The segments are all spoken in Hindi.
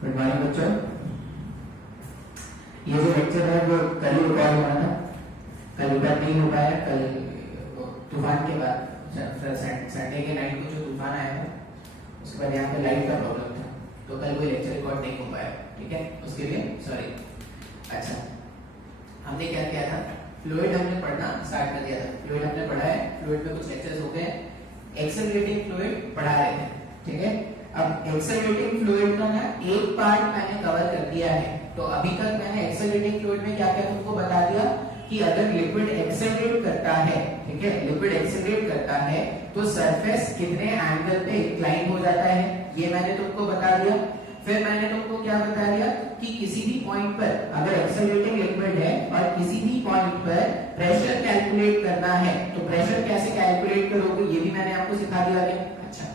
गुड मॉर्निंग बच्चों। ये जो लेक्चर है वो कल ही रिकॉर्ड होना था, कल रिकॉर्ड नहीं हो पाया। कल तूफान के बाद संडे के नाइट को जो तूफान आया था उसके बाद यहाँ पे लाइट का प्रॉब्लम था, तो कल कोई लेक्चर रिकॉर्ड नहीं हो पाया। ठीक है, उसके लिए सॉरी। अच्छा, हमने क्या किया था, फ्लूइड हमने पढ़ना स्टार्ट कर दिया था। फ्लूइड हमने पढ़ा है, फ्लूइड में कुछ लेक्चर्स हो गए। एक्सेलरेटिंग फ्लूइड पढ़ा रहे थे, ठीक है। अब एक्सेलरेटिंग फ्लूइड का ना एक पार्ट मैंने कवर कर दिया है। तो अभी तक मैंने एक्सेलरेटिंग फ्लूइड में क्या क्या तुमको बता दिया कि अगर लिक्विड एक्सेलरेट करता है, ठीक है, लिक्विड एक्सेलरेट करता है तो सरफेस कितने एंगल पे इंक्लाइन हो जाता है, ये मैंने तुमको बता दिया। फिर मैंने तुमको क्या बता दिया कि किसी भी पॉइंट पर अगर एक्सेलरेटिंग लिक्विड है और किसी भी पॉइंट पर प्रेशर कैलकुलेट करना है तो प्रेशर कैसे कैलकुलेट करोगे, ये भी मैंने आपको सिखा दिया है। अच्छा,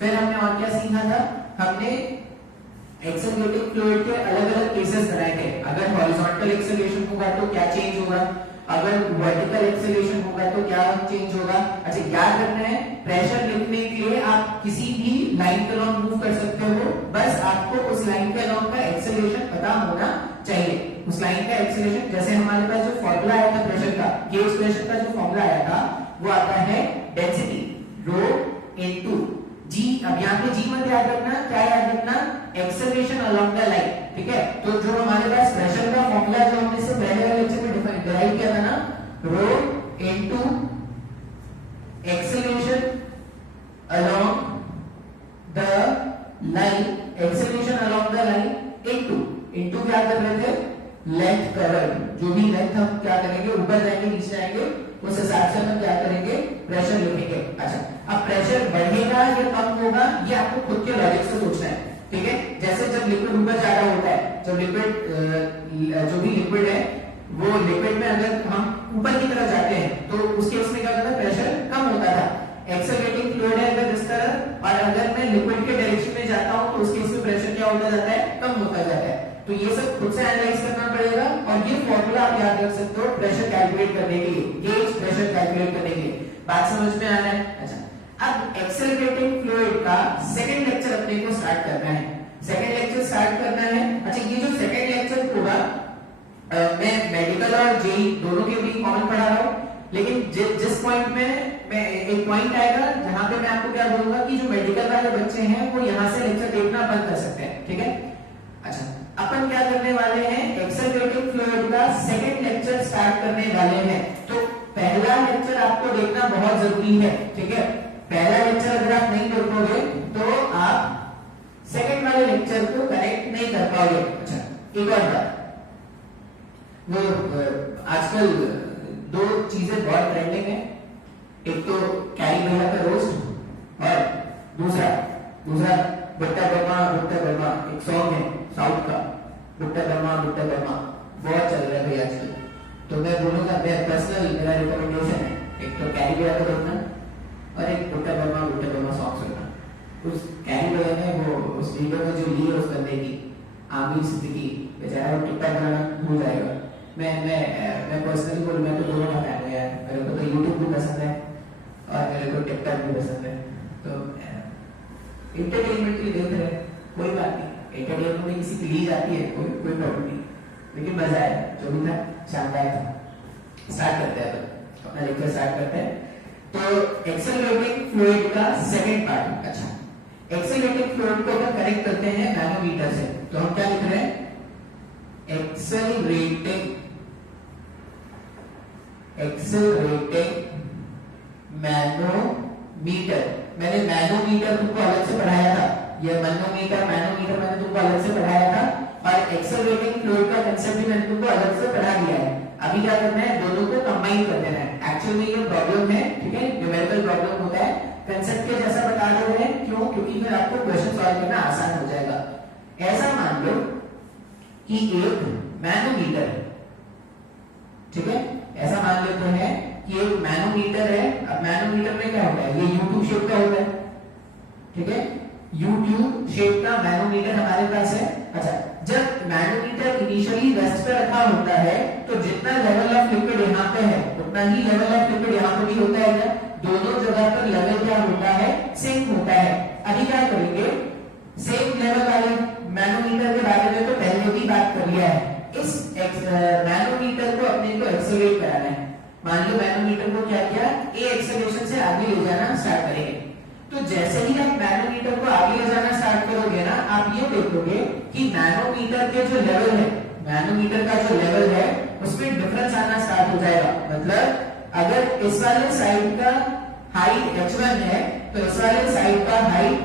फिर हमने और क्या सीखा था, हमने एक्सेलरेटिंग फ्लूइड के अलग अलग केसेस बनाए थे। अगर हॉरिजॉन्टल एक्सेलरेशन होगा तो क्या चेंज होगा, अगर वर्टिकल एक्सेलरेशन होगा तो क्या चेंज होगा। अच्छा, याद रखना है, प्रेशर लिखने के लिए आप किसी भी लाइन के अलॉन्ग मूव कर सकते हो, बस आपको उस लाइन के अलॉन्ग का एक्सेलरेशन पता होना चाहिए। उस लाइन का एक्सेलरेशन, जैसे हमारे पास जो फॉर्मूला आया था प्रेशर का, गेज प्रेशर का जो फॉर्मूला आया था वो आता है डेंसिटी रो इनटू जी। अब यहाँ पे जी मत याद रखना, क्या याद रखना, एक्सेलरेशन अलोंग द लाइन, ठीक है। तो जो हमारे पास प्रेशर का फॉर्मूला जो हमने से पहले वाले लेक्चर में डिराइव किया था ना, रो into acceleration along the line, acceleration along the line into क्या कर रहे थे, लेंथ कवर्ड। जो भी लेंथ हम क्या करेंगे, ऊपर जाएंगे नीचे जाएंगे, उस हिसाब से हम क्या करेंगे, प्रेशर लिखेंगे। अच्छा, अब प्रेशर बढ़ेगा या कम होगा ये आपको खुद के लॉजिक से सोचना है, ठीक है। जैसे जब लिक्विड ऊपर जा रहा होता है, जब लिक्विड जो भी लिक्विड है वो लिक्विड में अगर हम ऊपर की तरफ जाते हैं तो उस केस में क्या होता था, प्रेशर कम होता था। एक्सेलरेटिंग फ्लूइड है अगर इस तरह, और अगर मैं लिक्विड के डायरेक्शन में जाता हूं तो उस केस में प्रेशर क्या होता जाता है, कम होता जाता है। तो ये सब खुद से एनालाइज करना पड़ेगा और ये फॉर्मूला आप याद रख सकते हो प्रेशर कैलकुलेट करने के लिए, गेज प्रेशर कैलकुलेट करने के लिए। बात समझ में आ रहा है। अच्छा, अब एक्सेलरेटिंग फ्लूइड का सेकंड लेक्चर अपने को स्टार्ट करना है, सेकंड लेक्चर स्टार्ट करना है। अच्छा, ये जो सेकंड लेक्चर होगा मैं मेडिकल और जेई दोनों के भी कॉमन पढ़ा रहा हूं, लेकिन जिस पॉइंट में मैं एक पॉइंट आएगा जहां पे मैं आपको क्या बोलूंगा कि जो मेडिकल वाले बच्चे हैं वो यहां से लेक्चर देखना बंद कर सकते हैं, ठीक है। अच्छा, अपन क्या करने वाले हैं, एक्सेलरेटिंग फ्लूइड का सेकंड लेक्चर स्टार्ट करने वाले हैं। तो पहला लेक्चर आपको देखना बहुत जरूरी है, ठीक है। पहला लेक्चर अगर आप नहीं देखोगे तो आप सेकंड वाले लेक्चर को कनेक्ट नहीं कर पाओगे। अच्छा, एक और बात, वो आजकल दो चीजें बहुत ट्रेंडिंग है, एक तो कैरी भैया का रोस्ट और दूसरा बुट्टा बर्मा एक सॉन्ग है साउथ का, बुट्टा बर्मा बहुत चल रहा है भाई आजकल। तो मैं बोलूंगा, मेरा पर्सनल मेरा रिकमेंडेशन है, एक तो कैरी भैया का रोकना और एक बुट्टा बर्मा सॉन्ग सुनना। उस कैरी भैया ने वो उस वीडियो में जो ली है उस बंदे की आमिर सिद्दीकी, बेचारा वो टिकटॉक बनाना भूल जाएगा। मैं पर्सनली बोलूं, मैं तो दोनों का फैन हूं यार। मेरे को तो यूट्यूब भी पसंद है और मेरे को टिकटॉक भी पसंद है। तो एंटरटेनमेंट के लिए देख रहे हैं, कोई बात नहीं, एंटरटेनमेंट में किसी की ली जाती है, कोई प्रॉब्लम नहीं, लेकिन मजा आया, जो भी था शानदार था। स्टार्ट करते हैं, तो अपना लेक्चर स्टार्ट करते हैं। तो एक्सेलरेटिंग फ्लूइड का सेकंड पार्ट। अच्छा, एक्सेलरेटिंग फ्लूइड को अपन कनेक्ट करते हैं मैनोमीटर से, तो हम क्या लिख रहे हैं, एक्सेलरेटिंग मैनोमीटर। मैंने मैनोमीटर तुमको अलग से पढ़ाया था, ये मैनोमीटर मैंने तुमको अलग से पढ़ाया था, और एक्सेलरेटिंग फ्लूइड का कांसेप्ट भी मैंने तुमको अलग से पढ़ा दिया है। अभी क्या करना है, दोनों को कंबाइन कर देना है। एक्चुअली ये प्रॉब्लम है, ठीक है, न्यूमेरिकल प्रॉब्लम होता है, कांसेप्ट के जैसा बता दे रहे हैं, क्यों, क्योंकि फिर आपको क्वेश्चन सॉल्व करना आसान हो जाएगा। ऐसा मान लो कि एक मैनोमीटर है, ठीक है, ऐसा मान लेते हैं कि एक मैनोमीटर है। अब मैनोमीटर में क्या होता है, ये U-ट्यूब शेप का होता है, ठीक है, U-ट्यूब शेप का मैनोमीटर हमारे पास है। अच्छा, जब मैनोमीटर इनिशियली रेस्ट पे रखा होता है तो जितना लेवल ऑफ लिक्विड यहाँ पे है उतना ही लेवल ऑफ लिक्विड यहाँ पे भी होता है क्या, दोनों जगह पर लेवल क्या होता है, सेम होता है। अभी क्या करेंगे, सेम लेवल वाले मैनोमीटर के बारे में तो पहले भी बात कर लिया है। इस मैनोमीटर को अपने को एक्सेलरेट कराना है। मान लो मैनोमीटर को क्या किया, ए एक्सेलरेशन से आगे ले जाना स्टार्ट करेंगे। तो जैसे ही आप मैनोमीटर को आगे ले जाना स्टार्ट करोगे ना, आप ये देखोगे कि मैनोमीटर के जो लेवल है, मैनोमीटर का जो लेवल है उसमें डिफरेंस आना स्टार्ट हो जाएगा। मतलब अगर इस वाले साइड का हाइट h1 है तो इस वाले साइड का हाइट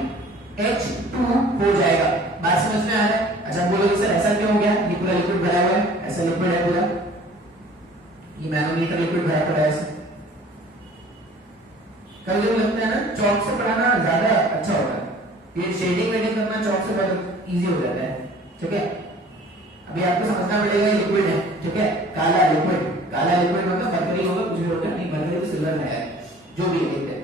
h2 हो जाएगा। बात समझ में आ रहा है? अच्छा बोलोगे सर ऐसा क्यों हो गया, ये पूरा लिक्विड भरा हुआ है, ऐसा लिक्विड है पूरा, ये मैनोमीटर लिक्विड भरा पड़ा है ऐसे। कभी कभी लगता है ना चौक से पढ़ाना ज्यादा अच्छा होता है, ये शेडिंग वेडिंग करना चौक से बहुत इजी हो जाता है। ठीक है, अभी आपको समझना पड़ेगा ये लिक्विड है, ठीक है, काला लिक्विड, काला लिक्विड मतलब मरकरी होगा, कुछ भी होगा नहीं, मरकरी तो सिल्वर में है, जो भी देखते हैं।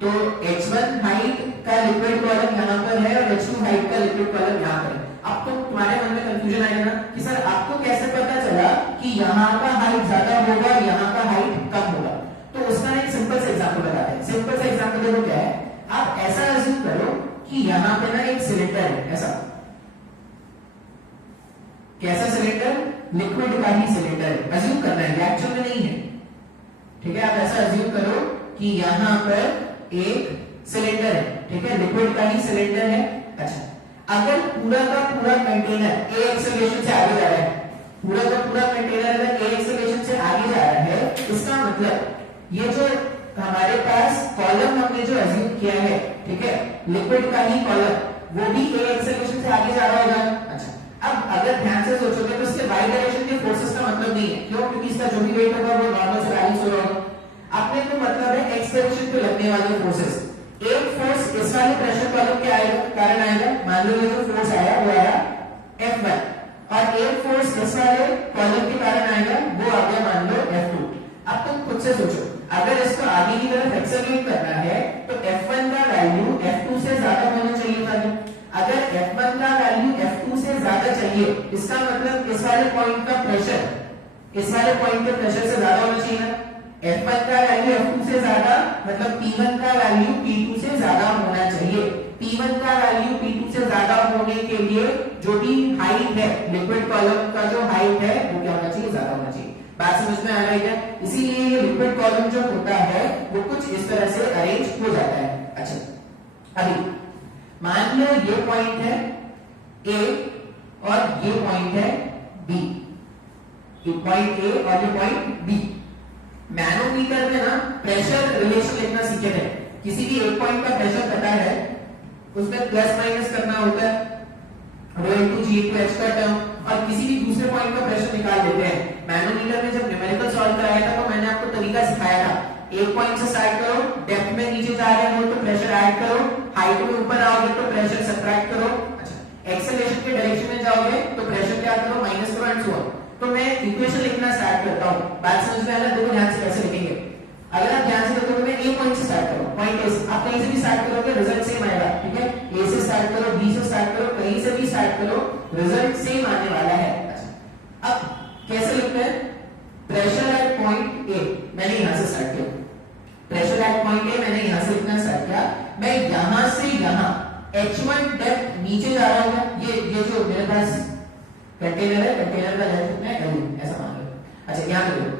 तो H1 हाइट का लिक्विड कॉलम यहाँ पर है और H2 हाइट का लिक्विड कॉलम यहाँ पर है। अब तो तुम्हारे मन में कंफ्यूजन आएगा ना कि सर आपको कैसे पता चला कि यहाँ का हाइट ज्यादा होगा, यहाँ का हाइट कम होगा। तो उसका एक सिंपल सा एग्जांपल बताते हैं। सिंपल सा एग्जांपल देखो क्या है, आप ऐसा अज्यूम करो कि यहाँ पे ना एक सिलेंडर है, ऐसा, कैसा सिलेंडर, लिक्विड का ही सिलेंडर है, अज्यूम करना है, एक्चुअल में नहीं है। ठीक है, आप ऐसा अज्यूम करो कि यहाँ पर एक सिलेंडर है, ठीक है, लिक्विड का ही सिलेंडर है। अच्छा, अगर पूरा का पूरा कंटेनर ए एक्सेलरेशन से आगे जा रहा है, पूरा का पूरा कंटेनर अगर ए एक्सेलरेशन से आगे जा रहा है, इसका मतलब ये जो हमारे पास कॉलम हमने जो अज्यूम किया है, ठीक है, लिक्विड का ही कॉलम, वो भी ए एक्सेलरेशन से आगे जा रहा होगा। अच्छा, अब अगर ध्यान से सोचोगे तो इसके वाई डायरेक्शन के फोर्सेस का मतलब नहीं है, क्यों, क्योंकि इसका जो भी वेट होगा वो नॉर्मल से बैलेंस हो रहा होगा। अपने को मतलब है एक्स डायरेक्शन पे लगने वाले फोर्सेस। एक फोर्स इस वाले प्रेशर कॉलम के आएगा, कारण आएगा, मान लो ये जो फोर्स आया वो आया F1, और एक फोर्स इस वाले कॉलम के कारण आएगा, वो आ गया मान लो F2। अब तुम खुद से सोचो, अगर इसको आगे की तरफ एक्सेलरेट करना है तो F1 का वैल्यू F2 से ज्यादा होना चाहिए था। अगर F1 का वैल्यू F2 से ज्यादा चाहिए, इसका मतलब इस वाले पॉइंट का प्रेशर, इस वाले पॉइंट के प्रेशर से ज्यादा होना चाहिए ना। F1 का वैल्यू F2 से ज्यादा मतलब P1 का वैल्यू P2 से ज्यादा होना चाहिए। P1 का वैल्यू P2 से ज्यादा होने के लिए जो भी हाइट है, लिक्विड कॉलम का जो हाइट है वो क्या होना चाहिए, ज्यादा होना चाहिए। बात समझ में आ रही है? इसीलिए ये लिक्विड कॉलम जो होता है वो कुछ इस तरह से अरेंज हो जाता है। अच्छा, अभी मान लो ये पॉइंट है A और ये पॉइंट है B, ये पॉइंट A और ये पॉइंट B। मैनोमीटर में ना प्रेशर रिलेशन लिखना सीखे थे, किसी भी एक पॉइंट का प्रेशर पता है, उसमें प्लस माइनस करना होता है, rho into g into h का टर्म, और किसी भी दूसरे पॉइंट का प्रेशर निकाल लेते हैं। मैनोमीटर में जब न्यूमेरिकल सॉल्व कराया था तो मैंने आपको तरीका सिखाया था, एक पॉइंट से स्टार्ट करो, डेप्थ में नीचे जा रहे हो तो प्रेशर ऐड करो, हाइट में ऊपर आओगे तो प्रेशर सब्ट्रैक्ट करो। अच्छा, एक्सेलरेशन के डायरेक्शन में जाओगे तो प्रेशर क्या करो, माइनस करो एंड सो ऑन। तो मैं इक्वेशन लिखना स्टार्ट करता हूं, बात समझ में आ रहा है? देखो ध्यान से कैसे लिखेंगे। अगर आप ध्यान से देखोगे, मैं ए पॉइंट से स्टार्ट करूं, पॉइंट ए से, आप कहीं से भी स्टार्ट करोगे रिजल्ट सेम आएगा। ठीक है, ए से स्टार्ट करो, बी से स्टार्ट करो, कहीं से भी स्टार्ट करो, रिजल्ट सेम आने वाला है। अच्छा, अब कैसे लिखते हैं, प्रेशर एट पॉइंट ए, मैंने यहां से स्टार्ट किया, प्रेशर एट पॉइंट ए मैंने यहां से लिखना स्टार्ट किया। मैं यहां से यहां H1 डेप्थ नीचे जा रहा होगा, ये जो मेरे पास कंटेनर है, कंटेनर का लेंथ कितना है L, ऐसा मान लो। अच्छा, यहां देखो,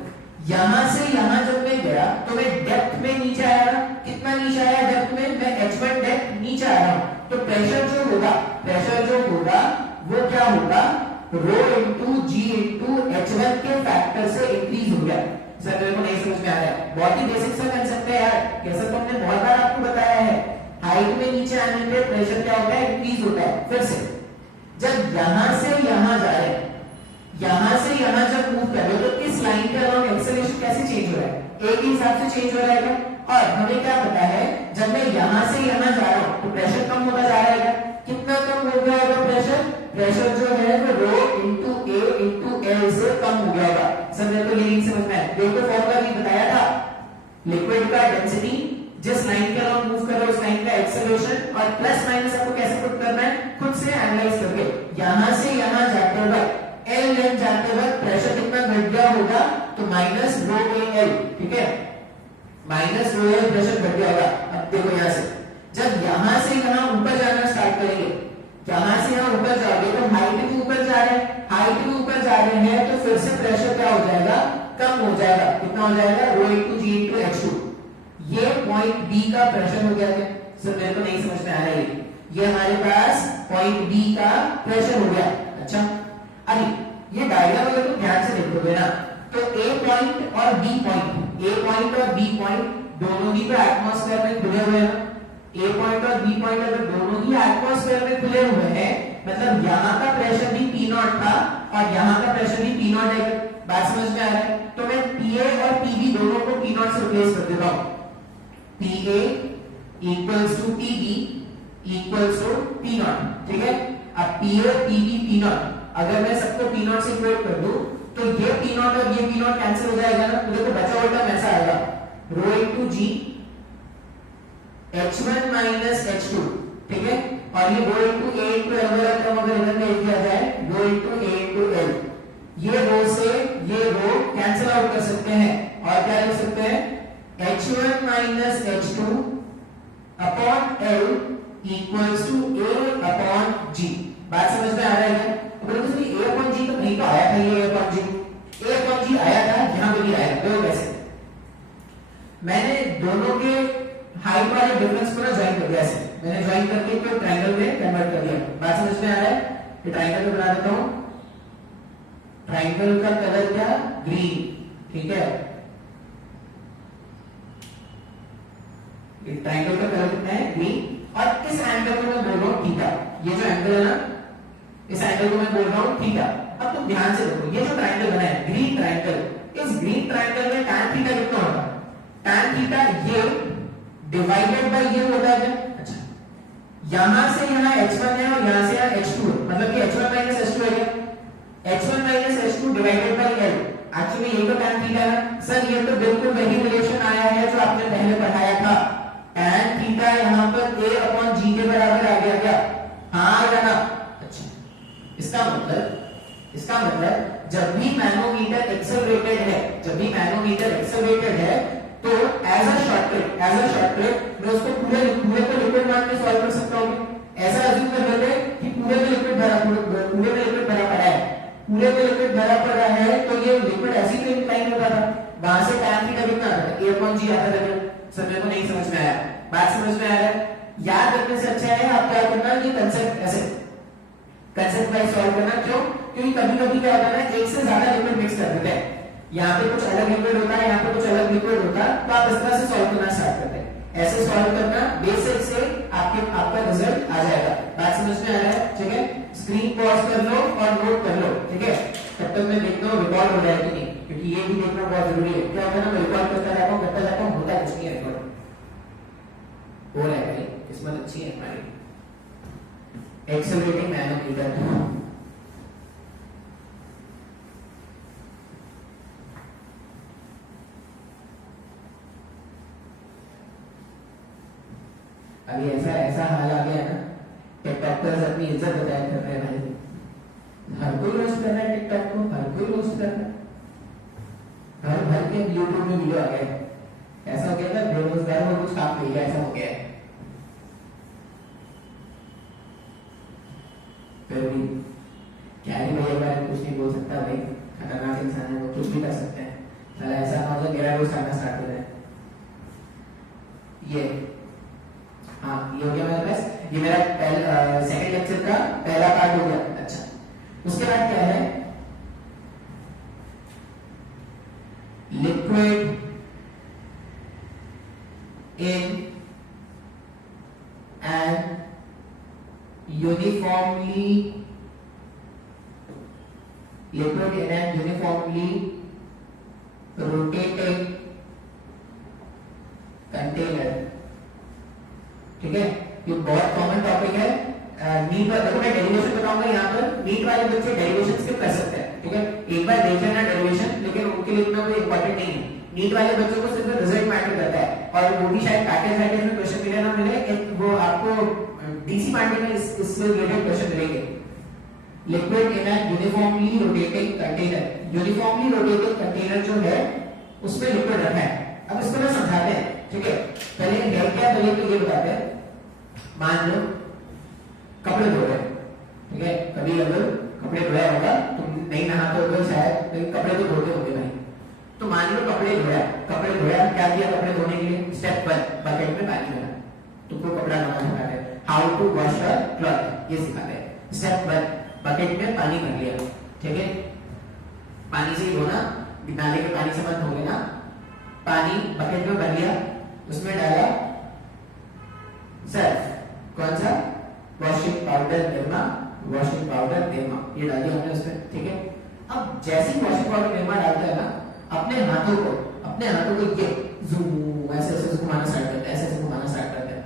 यहां से यहां जब मैं गया तो मैं डेप्थ में नीचे आया, कितना नीचे आया डेप्थ में, मैं H1 डेप्थ नीचे आ रहा हूं। तो प्रेशर जो होगा, प्रेशर जो होगा वो क्या होगा, रो इनटू जी इनटू H1 के फैक्टर से इंक्रीज हो गया। सर मेरे को नहीं समझ में आ रहा है, बहुत ही बेसिक सा कंसेप्ट है यार, कैसे तो हमने बहुत बार आपको बताया है। हाइट में नीचे आने पे प्रेशर क्या होता है, इंक्रीज होता है। फिर से जब यहां से यहां जा रहे हैं, यहां से यहां जब मूव कर रहे हो तो इस लाइन के अराउंड एक्सेलरेशन कैसे चेंज हो रहा है, एक ही हिसाब से चेंज हो रहा है। और हमें क्या पता है, जब मैं यहां से यहां जा रहा हूं तो प्रेशर कम होता जा रहा है। कितना कम हो गया होगा प्रेशर, प्रेशर जो है वो रो इनटू ए इनटू एल से कम हो गया होगा। सर मेरे को ये नहीं समझ में आया, देखो फॉर्मूला भी बताया था, लिक्विड का डेंसिटी जिस लाइन के अराउंड मूव कर रहा है उस लाइन का एक्सेलरेशन, और प्लस माइनस आपको कैसे पुट करना है, खुद से एनालाइज करके। यहां से यहां जाते वक्त एल लेंथ जाते वक्त प्रेशर कितना घट गया होगा, तो माइनस रो ए एल, ठीक है, माइनस रो एल प्रेशर घट गया होगा। अब देखो यहां से जब यहां से यहां ऊपर जाना स्टार्ट करेंगे, यहां से यहाँ ऊपर जाओगे तो हाइट भी ऊपर जा रहे हैं, हाइट भी ऊपर जा रहे हैं तो फिर से प्रेशर क्या हो जाएगा, कम हो जाएगा। कितना हो जाएगा, रो इनटू जी इनटू H2। ये पॉइंट बी का प्रेशर हो गया है। सर मेरे को नहीं समझ में आ रहा है, ये हमारे पास पॉइंट बी का प्रेशर हो गया। अच्छा अभी ये डायग्राम अगर तुम ध्यान से देखोगे ना तो ए पॉइंट और बी पॉइंट, ए पॉइंट और बी पॉइंट दोनों ही तो एटमॉस्फेयर में खुले हुए हैं। ए पॉइंट और बी पॉइंट अगर दोनों ही एटमॉस्फेयर में खुले हुए हैं मतलब यहाँ का प्रेशर भी P0 था और यहाँ का प्रेशर भी P0 है। बात समझ में आ रहा है? तो मैं PA और PB दोनों को P0 से रिप्लेस कर देता हूँ। PA equals to PB equals to P0, ठीक है। अब PA PB P0 अगर मैं सबको P0 से इक्वेट कर दूं तो ये P0 और ये P0 कैंसिल हो जाएगा ना, तो देखो बचा हुआ टर्म ऐसा आएगा, रो इनटू जी H1 माइनस H2, ठीक है। और ये रो इनटू A इनटू L वाला टर्म अगर इधर में लिख दिया जाए, रो इनटू A इनटू L, ये रो से ये रो कैंसिल आउट कर सकते हैं और क्या लिख सकते हैं, H1 minus H2 upon L equals to A upon G। बात समझ में आ रहा है? अगर तो A अपॉन G तो नहीं तो आया था, ये A अपॉन G आया था, यहां पे भी आया। तो कैसे मैंने दोनों के हाइट वाले डिफरेंस को ना ज्वाइन कर दिया, ऐसे मैंने ज्वाइन करके एक ट्रायंगल में कन्वर्ट कर दिया। बात समझ में आ रहा है? ये ट्रायंगल को बना देता हूं, ट्रायंगल का कलर क्या, ग्रीन, ठीक है। ट्रायंगल का कलर कितना है, ग्रीन। और इस एंगल को मैं बोल रहा हूं थीटा, ये जो एंगल है ना इस एंगल को मैं बोल रहा हूं थीटा। अब तुम ध्यान से देखो, ये जो ट्रायंगल बना है ग्रीन ट्रायंगल, इस ग्रीन ट्रायंगल में tan थीटा कितना होगा, tan थीटा ये डिवाइडेड बाय ये होता है। अच्छा यहां से यहां H1 है और यहां से यहां H2 है, मतलब कि H1 माइनस H2 है क्या, H1 minus H2 divided by L। Actually ये तो tan थीटा है। सर ये तो बिल्कुल वही रिलेशन आया है जो आपने पहले पढ़ाया था, tan थीटा यहां पर A अपॉन G के बराबर आ गया क्या, हां या ना। अच्छा इसका मतलब जब भी मैनोमीटर एक्सेलरेटेड है, जब भी मैनोमीटर एक्सेलरेटेड है तो एज अ शॉर्टकट मैं उसको पूरे को लिक्विड मान के सॉल्व कर सकता हूं। ऐसा अज्यूम कर लेते कि पूरे में लिक्विड भरा पड़ा है, पूरे में लिक्विड भरा पड़ा है तो ये लिक्विड ऐसी तो इंक्लाइन होता था, वहां से tan थीटा कितना आता था, A अपॉन G आता था। सर मेरे को नहीं समझ में आया, बात समझ में आ रहा है? याद रखने से अच्छा है आप क्या करना, ये कंसेप्ट ऐसे कंसेप्ट वाइज सॉल्व करना। क्यों? क्योंकि कभी-कभी क्या होता है ना, एक से ज्यादा लिक्विड मिक्स कर देते हैं, यहाँ पे कुछ अलग लिक्विड होता है, यहाँ पे कुछ अलग लिक्विड होता है, तो आप इस तरह से सॉल्व करना स्टार्ट करते हैं। ऐसे सॉल्व करना बेसिक से आपका रिजल्ट आ जाएगा। बात समझ में आ रहा है? ठीक है, स्क्रीन पॉज कर लो और नोट कर लो, ठीक है। तब तक मैं देखता हूँ रिकॉर्ड हो जाए कि नहीं, क्योंकि ये भी देखना बहुत जरूरी है। क्या होता है ना, मैं रिकॉर्ड करता रहता हूँ होता कुछ नहीं है, रिकॉर्ड हो रहा है भाई, किस्मत अच्छी है हमारी। एक्सेलरेटिंग मैनोमीटर, अभी ऐसा हाल आ गया ना, टिकटॉकर्स अपनी इज्जत बचाए कर रहे हैं भाई। हर कोई रोस्ट कर रहा है टिकटॉक को, हर कोई रोस्ट कर रहा है, भर के यूट्यूब में वीडियो आ गए। ऐसा हो गया था बेरोजगार को कुछ काम मिल गया, ऐसा हो गया है। फिर भी क्या ही भैया बारे कुछ नहीं बोल सकता भाई, खतरनाक इंसान है वो, कुछ भी कर सकते हैं। साला ऐसा ना हो जाए मेरा रोज खाना स्टार्ट हो जाए। ये हाँ ये हो गया मेरे पास, ये मेरा सेकंड लेक्चर का पहला पार्ट हो गया। अच्छा उसके बाद क्या है, liquid in an uniformly rotating container, ठीक है। ये बहुत कॉमन टॉपिक है। नीट वाले देखो मैं डेरिवेशन बताऊंगा, यहाँ पर नीट वाले बच्चे डेरिवेशन स्किप कर सकते हैं, ठीक है। एक बार देख लेना डेरिवेशन, लेकिन उनके लिए इतना कोई इंपॉर्टेंट नहीं है। नीट वाले बच्चों को सिर्फ रिजल्ट मैटर करता है, और वो भी शायद पैकेज में क्वेश्चन मिले ना मिले, वो आपको डीसी पार्टी में इससे रिलेटेड क्वेश्चन मिलेंगे। Liquid in an uniformly rotating container, uniformly rotating container जो है उसमें लिक्विड रखा है। अब इसको ना समझाते हैं, ठीक है। पहले है क्या, पहले तो ये बताते हैं, मान लो कपड़े धो रहे हैं, कभी अगर कपड़े धोया होगा, तुम नहीं नहाते हो तो शायद, लेकिन कपड़े तो धोते होंगे भाई। तो मान लो कपड़े धोया, क्या किया कपड़े धोने के लिए? स्टेप 1 बकेट में पानी भरा, तुमको कपड़ा धोना सिखाते हैं, how to wash a cloth, ये सिखाते हैं। स्टेप 1 बकेट में पानी भर लिया, ठीक है, पानी से ही धोना, नाले के पानी से मत धो लेना। पानी बकेट में भर लिया, उसमें डाला सर्फ, कौन सा? Washing powder Nirma, washing powder Nirma, ये डाल दिया हमने उसमें, ठीक है। अब जैसे ही वॉशिंग पाउडर निर्मा डालते हैं ना, अपने हाथों को ये जूम ऐसे ऐसे घुमाना स्टार्ट करते हैं, ऐसे ऐसे घुमाना स्टार्ट करते हैं।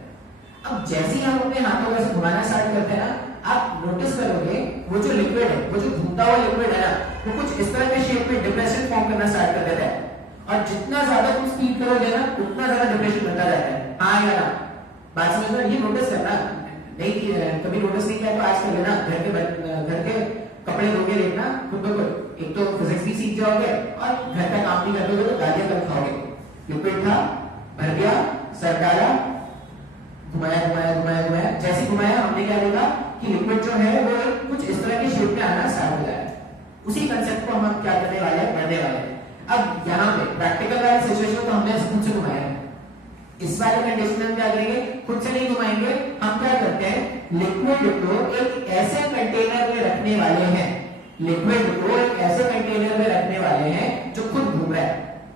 अब जैसे ही हम अपने हाथों को ऐसे घुमाना स्टार्ट करते हैं ना, आप नोटिस करोगे वो जो लिक्विड है, वो जो घूमता हुआ लिक्विड है ना, वो कुछ इस तरह के शेप में डिप्रेशन फॉर्म करना स्टार्ट कर देता है। और जितना ज्यादा तुम स्पीड करोगे ना, उतना ज्यादा डिप्रेशन बनता जाता है। हाँ या ना? बात समझ में? ये नोटिस करना, नहीं कभी नोटिस नहीं किया तो आज कर लेना, घर के कपड़े धो के देखना खुद को, एक तो फिजिक्स भी सीख जाओगे और घर का काम भी करते हो तो गालियां कम खाओगे। लिक्विड था, भर गया, सर डाला, घुमाया, जैसे घुमाया हमने क्या देखा कि लिक्विड जो है वो कुछ इस तरह के शेप में आना स्टार्ट हो जाए। उसी कंसेप्ट को हम क्या करने वाले हैं, पढ़ने वाले हैं। अब यहाँ पे प्रैक्टिकल वाले सिचुएशन को हमने खुद से घुमाया है, इस वाले कंडीशन में हम क्या करेंगे, खुद से नहीं घुमाएंगे। हम क्या करते हैं, लिक्विड को एक ऐसे कंटेनर में रखने वाले हैं, लिक्विड को एक ऐसे कंटेनर में रखने वाले हैं जो खुद घूम रहा है,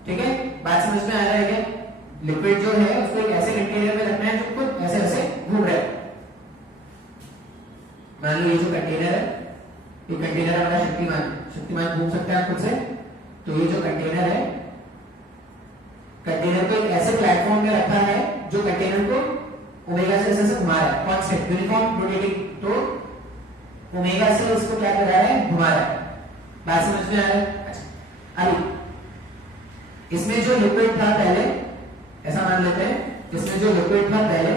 ठीक है। बात समझ में आ रहा है क्या? लिक्विड जो है उसको एक ऐसे कंटेनर में रखना है जो खुद ऐसे ऐसे घूम रहा है। मान लो ये जो कंटेनर है, ये कंटेनर हमारा शक्तिमान घूम सकता है खुद से। तो ये जो कंटेनर है, कंटेनर को एक ऐसे प्लेटफॉर्म में रखा है जो कंटेनर को ओमेगा से ऐसे घुमा रहा है, कांस्टेंट यूनिफॉर्म रोटेटिंग, तो ओमेगा से इसको क्या कर रहा है, घुमा रहा है। बात समझ में आ रहा है? अच्छा, अभी इसमें जो लिक्विड था पहले, ऐसा मान लेते हैं, इसमें जो लिक्विड था पहले,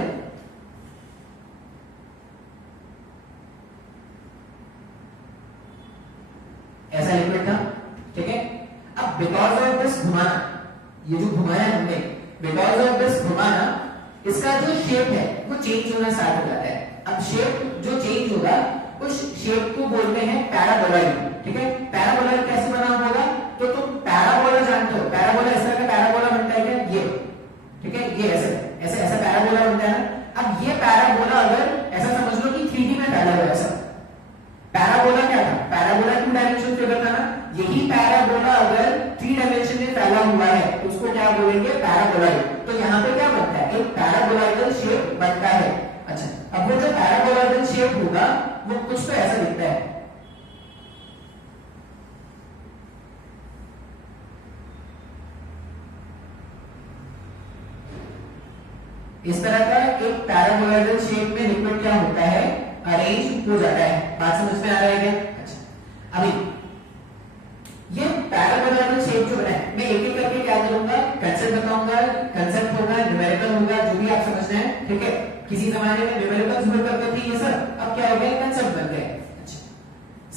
ऐसा लिक्विड था, ठीक है। अब बिकॉज ऑफ दिस घुमाना, ये जो घुमाया हमने, बिकॉज ऑफ दिस घुमाना, इसका जो शेप है वो चेंज होना स्टार्ट हो जाता है। अब शेप जो चेंज होगा, उस शेप को बोलते हैं पैराबोलॉइड, ठीक है। पैराबोलॉइड कैसे बना होगा, तो तुम पैराबोला जानते हो, पैराबोला इस तरह का पैराबोला बनता है क्या, ये, ठीक है, ये ऐसे ऐसे ऐसा पैराबोला बनता है ना। अब ये पैराबोला अगर ऐसा समझ लो कि 3D में फैला हुआ है, ऐसा पैराबोला क्या था, पैराबोला 2 डायमेंशन फिगर था ना, यही पैराबोला अगर 3 डायमेंशन में फैला हुआ है तो उसको क्या बोलेंगे, पैराबोलॉइड। तो यहाँ पे क्या बनता है, एक पैराबोलॉइडल शेप बनता है। अच्छा, अब वो जो पैराबोलॉइडल शेप होगा वो कुछ तो ऐसा दिखता है, इस तरह का एक पैराबोलॉइडल शेप में लिक्विड क्या होता है, अरेंज हो जाता है। बात समझ में आ रहा है क्या? अच्छा, अभी ये पैराबोलॉइडल शेप जो है, मैं एक एक करके क्या करूंगा, कंसेप्ट बताऊंगा, कंसेप्ट होगा, न्यूमेरिकल होगा, जो भी आप समझना है, ठीक है। किसी जमाने में न्यूमेरिकल हुआ करते थे ये सर, अब क्या हो गया, कंसेप्ट बन गए। अच्छा,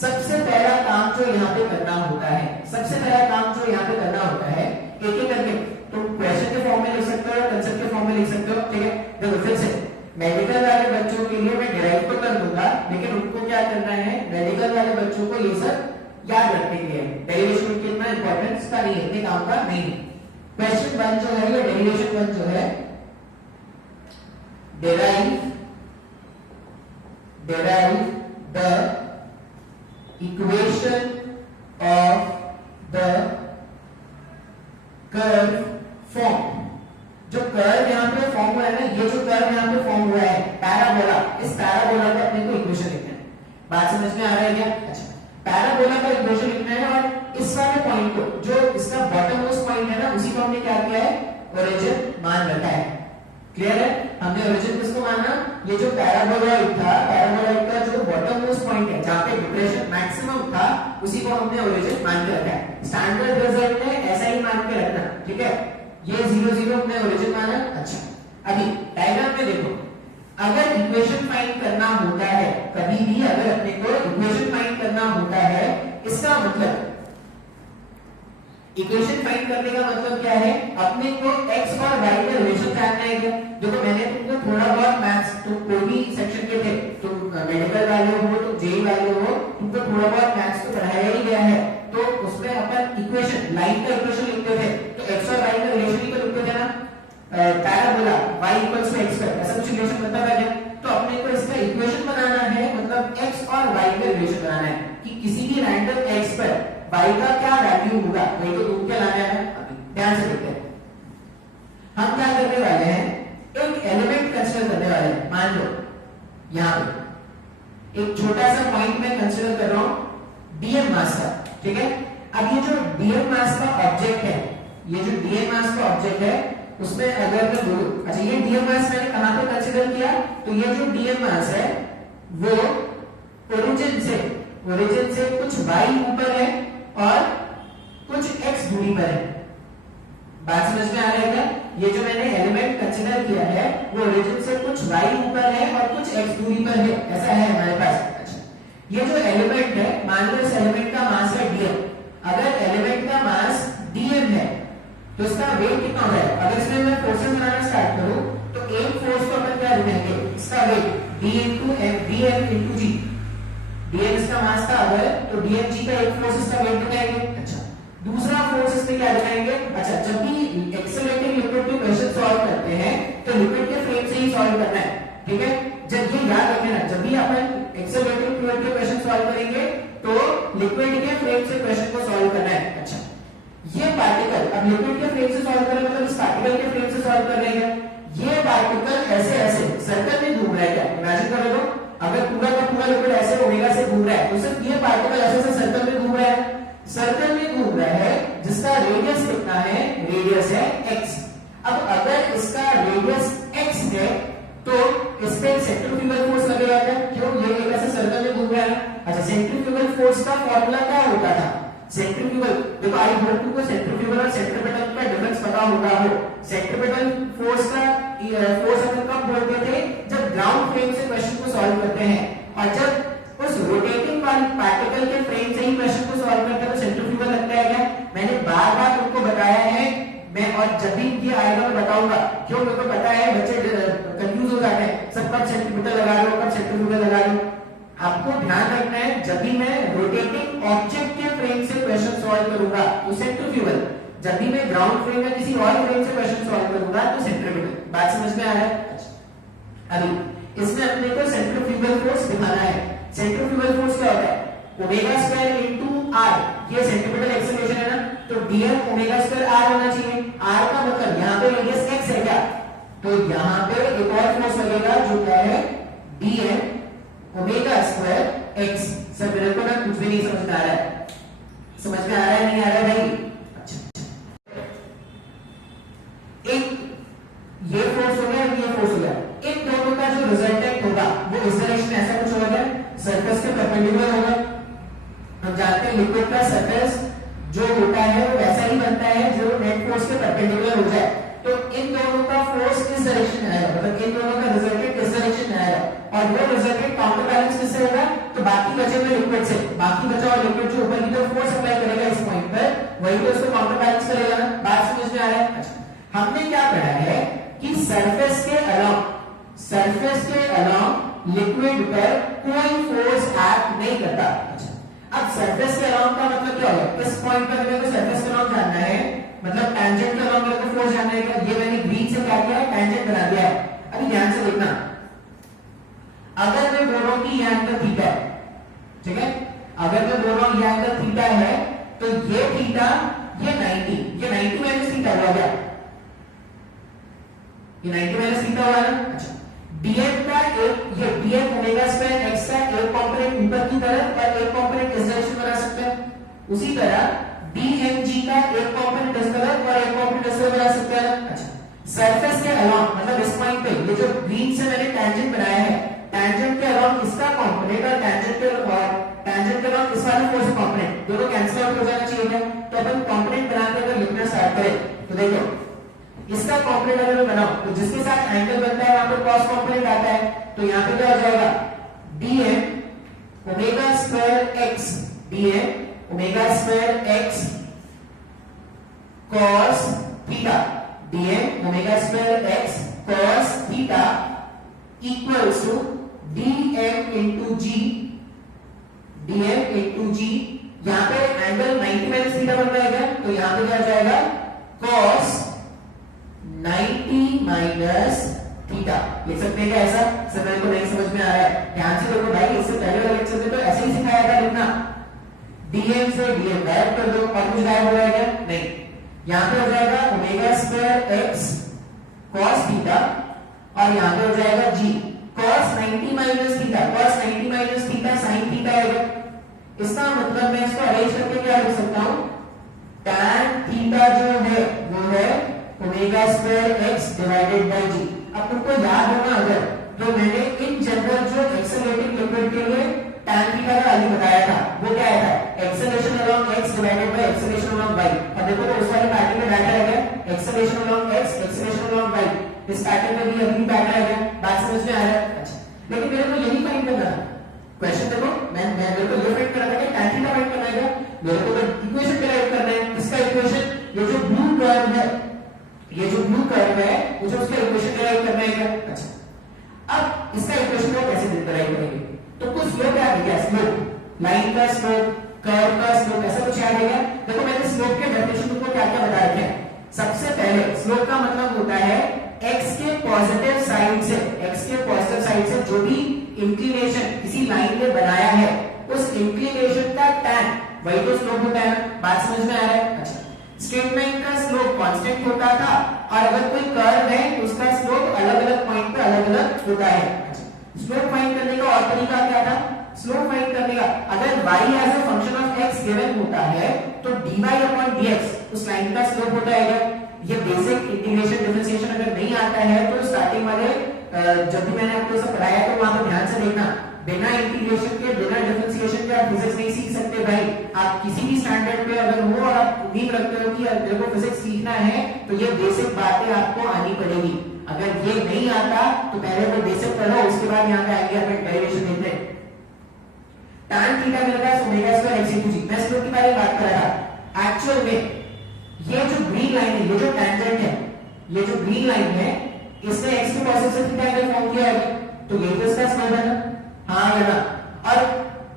सबसे पहला काम जो यहाँ पे करना होता है, सबसे पहला काम जो यहाँ पे करना होता है, एक एक करके तो क्वेश्चन के फॉर्म में लिख सकते हो, कंसेप्ट के फॉर्म में लिख सकते हो, ठीक है। देखो फिर से मेडिकल वाले बच्चों के लिए मैं डिराइव तो कर दूंगा, लेकिन उनको क्या करना है, मेडिकल वाले बच्चों को ये सब याद रखने के लिए, डेरिवेशन की इतना इंपॉर्टेंस का नहीं है, इतने काम का नहीं है। क्वेश्चन 1 जो है, ये डेरिवेशन 1 जो है, derive the equation of the curve form। जो कर्व यहाँ पे फॉर्म हुआ है ना, ये जो कर्व यहाँ पे फॉर्म हुआ है पैराबोला, इस पैराबोला का अपने को इक्वेशन लिखना है। बात समझ में आ रहा है क्या? अच्छा, पैराबोला का इक्वेशन लिखना है और इस वाले पॉइंट को, जो इसका बॉटम मोस्ट पॉइंट है ना, उसी को हमने क्या किया है, ओरिजिन मान रखा है। क्लियर है? हमने ओरिजिन किसको माना, ये जो पैराबोलॉइड था, पैराबोलॉइड का जो बॉटम मोस्ट पॉइंट है जहां पे डिप्रेशन मैक्सिमम था, उसी को हमने ओरिजिन मान के रखा है। स्टैंडर्ड रिजल्ट में ऐसा ही मान के रखना, ठीक है। ये 0 0 हमने ओरिजिन माना। अच्छा, अभी डायग्राम में देखो, अगर इक्वेशन फाइंड करना होता है, कभी भी अगर अपने को इक्वेशन फाइंड करना होता है, इसका मतलब इक्वेशन फाइंड करने का मतलब क्या है, अपने को x और y का रिलेशन जानना है क्या। देखो मैंने तुमको थोड़ा बहुत मैथ्स, तो कोई भी सेक्शन के थे, तो मेडिकल वाले हो तो जेई वाले हो, तुमको थोड़ा बहुत मैथ्स तो पढ़ाया ही गया है, तो उसमें अपन इक्वेशन लाइन का इक्वेशन लिखते थे, तो x और y का रिलेशन ही तो लिखते थे ना, parabola y equals to x ऐसा कुछ रिलेशन बनता है क्या? तो अपने को इसका इक्वेशन बनाना है, मतलब x और y का रिलेशन बनाना है कि किसी भी रैंडम x पर y का क्या वैल्यू होगा, वही तो ढूंढ के लाना है। अभी ध्यान से देखते हैं, हम क्या करने वाले हैं, एक एलिमेंट कंसीडर करने वाले हैं। मान लो यहां पे एक छोटा सा पॉइंट में कंसीडर कर रहा हूं dm मास का, ठीक है। अब ये जो dm मास का ऑब्जेक्ट है, ये जो dm मास का ऑब्जेक्ट है उसमें अगर मैं बोलूं, अच्छा ये dm मास मैंने कहां पे कंसीडर किया, तो ये जो dm मास है वो ओरिजिन से कुछ y ऊपर है और कुछ x दूरी पर है। बात समझ में आ रहा है क्या? ये जो मैंने एलिमेंट कंसीडर किया है वो ओरिजिन से कुछ y ऊपर है और कुछ x दूरी पर है, ऐसा है हमारे पास। अच्छा, ये जो एलिमेंट है, मान लो इस एलिमेंट का मास है dm, अगर एलिमेंट का मास dm है तो इसका वेट कितना होगा? अगर इसमें मैं फोर्सेस बनाना स्टार्ट करूं तो एक फोर्स को अपन क्या लिखेंगे, इसका wait d into m dm into g, dm इसका मास था अगर, तो dm g का एक फोर्स इसका वेट दिखाएंगे। अच्छा, दूसरा फोर्स इसमें क्या दिखाएंगे, अच्छा जब भी एक्सेलरेटिंग लिक्विड के क्वेश्चन सॉल्व करते हैं तो लिक्विड के फ्रेम से ही सॉल्व करना है, ठीक है। जब ये याद रखना, जब भी अपन एक्सेलरेटिंग फ्लूइड के क्वेश्चन सॉल्व करेंगे तो लिक्विड के फ्रेम से क्वेश्चन को सॉल्व करना है। अच्छा, ये पार्टिकल अब लिक्विड के फ्रेम से सॉल्व करें, मतलब इस पार्टिकल के फ्रेम से सॉल्व कर रहे हैं, ये पार्टिकल ऐसे ऐसे सर्कल में घूम रहा है क्या? इमेजिन करो तो, अगर पूरा का पूरा लिक्विड ऐसे ओमेगा से घूम रहा है तो सिर्फ ये पार्टिकल ऐसे ऐसे सर्कल में घूम रहा है, सर्कल में घूम रहा है जिसका रेडियस कितना है, रेडियस है x। अब अगर इसका रेडियस x है तो इस पे सेंट्रीफ्यूगल फोर्स लगेगा क्या? क्यों? ये एक ऐसे सर्कल में घूम रहा है। अच्छा, सेंट्रीफ्यूगल फोर्स का फार्मूला क्या होता था? सेंट्रीफ्यूगल, देखो आई होप तुमको सेंट्रीफ्यूगल और सेंट्रीपिटल का डिफरेंस पता होगा हो। सेंट्रीपिटल फोर्स का फोर्स अपन कब बोलते थे? जब ग्राउंड फ्रेम से क्वेश्चन को सॉल्व करते हैं, और जब उस रोटेटिंग वाली पार्टिकल के फ्रेम से ही क्वेश्चन को सॉल्व करते हैं तो सेंट्रीफ्यूगल लगता है क्या? मैंने बार बार तुमको बताया है, मैं और जब भी ये आएगा मैं बताऊंगा, क्यों? मेरे को पता है बच्चे कंफ्यूज हो जाते हैं, सब कब सेंट्रीपिटल लगा रहे हो, कब सेंट्रीफ्यूगल लगा रहे हो। आपको ध्यान रखना है, जब भी मैं रोटेटिंग ऑब्जेक्ट के फ्रेम से क्वेश्चन सॉल्व करूंगा तो सेंट्रीफ्यूगल, जब भी मैं ग्राउंड फ्रेम या किसी और फ्रेम से क्वेश्चन सॉल्व करूंगा तो सेंट्रीपिटल। बात समझ में आ रहा है? अभी इसमें अपने को सेंट्रीफ्यूगल फोर्स दिखाना है। सेंट्रीफ्यूगल फोर्स क्या होता है? ओमेगा स्क्वायर इनटू r, ये सेंट्रीपिटल एक्सेलरेशन है ना, तो dm ओमेगा स्क्वायर r होना चाहिए। r का मतलब यहां पे रेडियस x है क्या, तो यहां पे एक और फोर्स लगेगा जो क्या है, dm omega square x। Sir मेरे को ना कुछ भी नहीं समझ में आ रहा है, समझ में आ रहा है नहीं आ रहा है भाई? अच्छा, एक ये फोर्स हो गया, ये फोर्स हो गया, इन दोनों का जो रिजल्टेंट होगा वो इस डायरेक्शन में ऐसा कुछ होगा, सरफेस के परपेंडिकुलर होगा। हम जानते हैं लिक्विड का सरफेस जो होता है वो वैसा ही बनता है जो नेट फोर्स के परपेंडिकुलर हो जाए, तो इन दोनों का फोर्स इस डायरेक्शन में आएगा, मतलब इन दोनों का रिजल्टेंट इस डायरेक्शन में आएगा, और वो रिजल्टेंट काउंटर बैलेंस किससे होगा? तो बाकी बचे हुए लिक्विड से, बाकी बचा हुआ लिक्विड जो ऊपर की तरफ फोर्स अप्लाई करेगा इस पॉइंट पर, वही तो उसको काउंटर बैलेंस करेगा ना। बात समझ में आ रहा है? अच्छा, हमने क्या पढ़ा है कि सरफेस के अलोंग लिक्विड पर कोई फोर्स एक्ट नहीं करता। अच्छा, अब सरफेस के अलोंग का मतलब क्या होगा? इस पॉइंट पर मेरे को सरफेस के अलोंग जानना है, मतलब टेंजेंट के अलोंग मेरे को फोर्स जानना है। ये मैंने ग्रीन से क्या किया है, टेंजेंट बना दिया है। अभी ध्यान से देखना, अगर मैं बोल रहा हूं कि ये एंगल थीटा है, ठीक है, अगर मैं बोल रहा हूं ये एंगल थीटा है तो ये थीटा, ये 90 माइनस थीटा हुआ क्या? ये 90 माइनस थीटा हुआ ना। अच्छा, dm का एक, ये dm ओमेगा स्क्वायर x का एक कंपोनेंट ऊपर की तरफ और एक कंपोनेंट इस डायरेक्शन में बना सकते हैं। उसी तरह dmg का एक कंपोनेंट इस तरफ और एक कंपोनेंट इस तरफ बना सकते हैं। अच्छा, सरफेस के अलोंग, मतलब इस पॉइंट पे ये जो ग्रीन से मैंने टेंजेंट बनाया है, टेंजेंट के अलोंग इसका कंपोनेंट और टेंजेंट के अलोंग इस वाले फोर्स कंपोनेंट दोनों कैंसिल आउट हो जाना चाहिए। तो अपन कंपोनेंट बनाते हुए लिखना स्टार्ट करें तो देखो, इसका कंपोनेंट अगर मैं बनाऊं तो जिसके साथ एंगल बनता है वहां पर कॉस कंपोनेंट आता है, तो यहां पे क्या हो जाएगा, dm omega square x, dm omega square x cos theta, dm omega square x cos theta equals to dm into G, dm into G, यहां पे एंगल 90 माइनस थीटा बन रहा है, तो यहां पे क्या हो जाएगा cos 90 माइनस थीटा। लिख सकते हैं क्या ऐसा? सर मेरे को नहीं समझ में आ रहा है, ध्यान से देखो भाई, इससे पहले वाले लेक्चर में तो ऐसे ही सिखाया था लिखना, dm से dm गायब कर दो, और कुछ गायब हो रहा है क्या? नहीं। यहां पे हो जाएगा omega square x cos theta, और यहां पे हो जाएगा g cos 90 minus theta, cos 90 minus theta sin theta आएगा। इसका मतलब मैं इसको अरेंज करके क्या लिख सकता हूं, tan थीटा जो है वो है omega square x divided by g। अब तुमको याद होगा अगर, तो मैंने इन जनरल जो एक्सेलरेटिंग लिक्विड के लिए tan थीटा का वैल्यू बताया था, वो क्या आया था, acceleration along x divided by acceleration along y। अब देखो तो उस वाले पैटर्न में बैठा है क्या, acceleration along x acceleration along y, इस पैटर्न में भी अभी बैठा है क्या, बात समझ में आ रहा है? अच्छा, लेकिन मेरे को यही फाइंड करना था, क्वेश्चन देखो मैं मेरे को ये फाइंड करना था कि tan थीटा फाइंड करना है, मेरे को तो इक्वेशन डिराइव करना है। इसका इक्वेशन, ये जो ब्लू कर्व है, ये जो ब्लू कर्व है मुझे उसका इक्वेशन डिराइव करना है क्या? अच्छा, अब इसका इक्वेशन को कैसे डिराइव करेंगे, तो कुछ स्लोप याद है क्या, स्लोप, लाइन का स्लोप, कर्व का स्लोप, ऐसा कुछ याद है क्या? देखो मैंने स्लोप के डेफिनेशन तुमको क्या क्या बता रखे हैं। सबसे पहले स्लोप का मतलब होता है x के पॉजिटिव साइड से, x के पॉजिटिव साइड से जो भी इंक्लिनेशन किसी लाइन में बनाया है, उस इंक्लिनेशन का tan, वही तो स्लोप होता है। बात समझ में आ रहा है? अच्छा, स्ट्रेट लाइन का स्लोप कांस्टेंट होता था, और अगर कोई कर्व है तो उसका स्लोप अलग अलग पॉइंट पे अलग अलग होता है। स्लोप फाइंड करने का और तरीका क्या था, स्लोप फाइंड करने का, अगर y as a function of x given होता है तो dy अपॉन dx उस लाइन का स्लोप होता है। ये बेसिक इंटीग्रेशन डिफरेंशिएशन अगर नहीं आता है तो स्टार्टिंग वाले जब भी मैंने आपको सब पढ़ाया तो वहां पर ध्यान से देखना, बिना इंटीग्रेशन के, बिना डिफरेंशिएशन के आप फिजिक्स नहीं सीख सकते भाई। आप किसी भी स्टैंडर्ड पे अगर हो और आप उम्मीद रखते हो कि मेरे को फिजिक्स सीखना है, तो ये बेसिक बातें आपको आनी पड़ेगी। अगर ये नहीं आता तो पहले वो बेसिक पढ़ो, उसके बाद यहाँ पे आगे अपन डेरिवेशन देखते हैं। tan थीटा मेरे पास omega square x into g, मैं स्लोप के बारे में बात कर रहा था। एक्चुअल में ये जो ग्रीन लाइन है, ये जो टेंजेंट है, ये जो ग्रीन लाइन है, इसने x के पॉजिटिव से थीटा एंगल फॉर्म किया है, तो ये तो इसका स्लोप है ना, हाँ या ना। और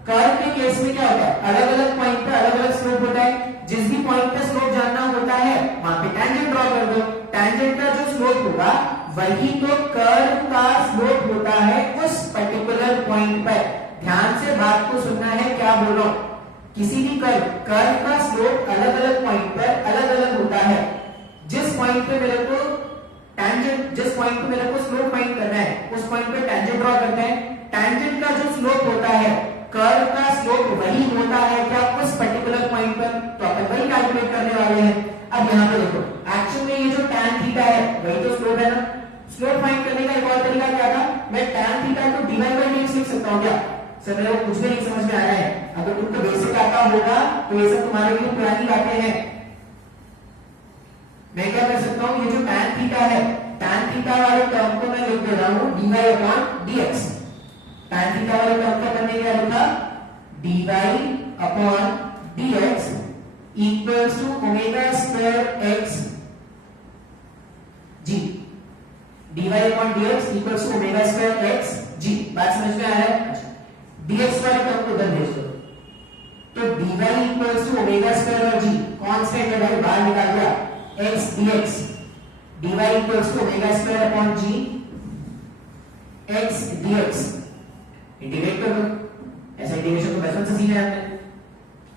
कर्व के केस में क्या होता है, अलग अलग पॉइंट पे अलग अलग स्लोप होता है। जिस भी पॉइंट पे स्लोप जानना होता है वहां पे टेंजेंट ड्रॉ कर दो, टेंजेंट का जो स्लोप होगा वही तो कर्व का स्लोप होता है उस पर्टिकुलर पॉइंट पर। ध्यान से बात को सुनना है, क्या बोल रहा हूं, किसी भी कर्व का स्लोप अलग अलग पॉइंट पर अलग अलग होता है। जिस पॉइंट पे मेरे को टेंजेंट, जिस पॉइंट पे मेरे को स्लोप फाइंड करना है, उस पॉइंट पे टेंजेंट ड्रॉ करते हैं। टेंजेंट का जो स्लोप होता है, कर्व का स्लोप वही होता है क्या उस पर्टिकुलर पॉइंट पर, तो अपन वही कैलकुलेट करने वाले हैं। अब यहाँ पे देखो, एक्चुअल में ये जो tan थीटा है वही तो स्लोप है ना। स्लोप फाइंड करने का एक और तरीका क्या था, मैं tan थीटा को dy बाय dx लिख सकता हूँ क्या? सर मेरे को कुछ भी नहीं समझ में आ रहा है, अगर तुमको बेसिक आता होगा तो ये सब तुम्हारे लिए पुरानी बातें हैं। मैं क्या कर सकता हूँ, ये जो tan थीटा है, tan थीटा वाले टर्म को मैं लिख दे रहा हूँ dy upon dx। tan theta वाले टर्म को करने क्या लिखा, dy upon dx equals to omega square x g। dy upon dx equals to omega square x g। बात समझ में आ रहा है? dx वाले टर्म को उधर भेज दो, तो dy equals to omega square और g कांस्टेंट है भाई, बाहर निकाल दिया, x dx, dy equals to omega square upon g x dx। Integrate कर दो, ऐसा इंटीग्रेशन तो बचपन से सीखा है आपने।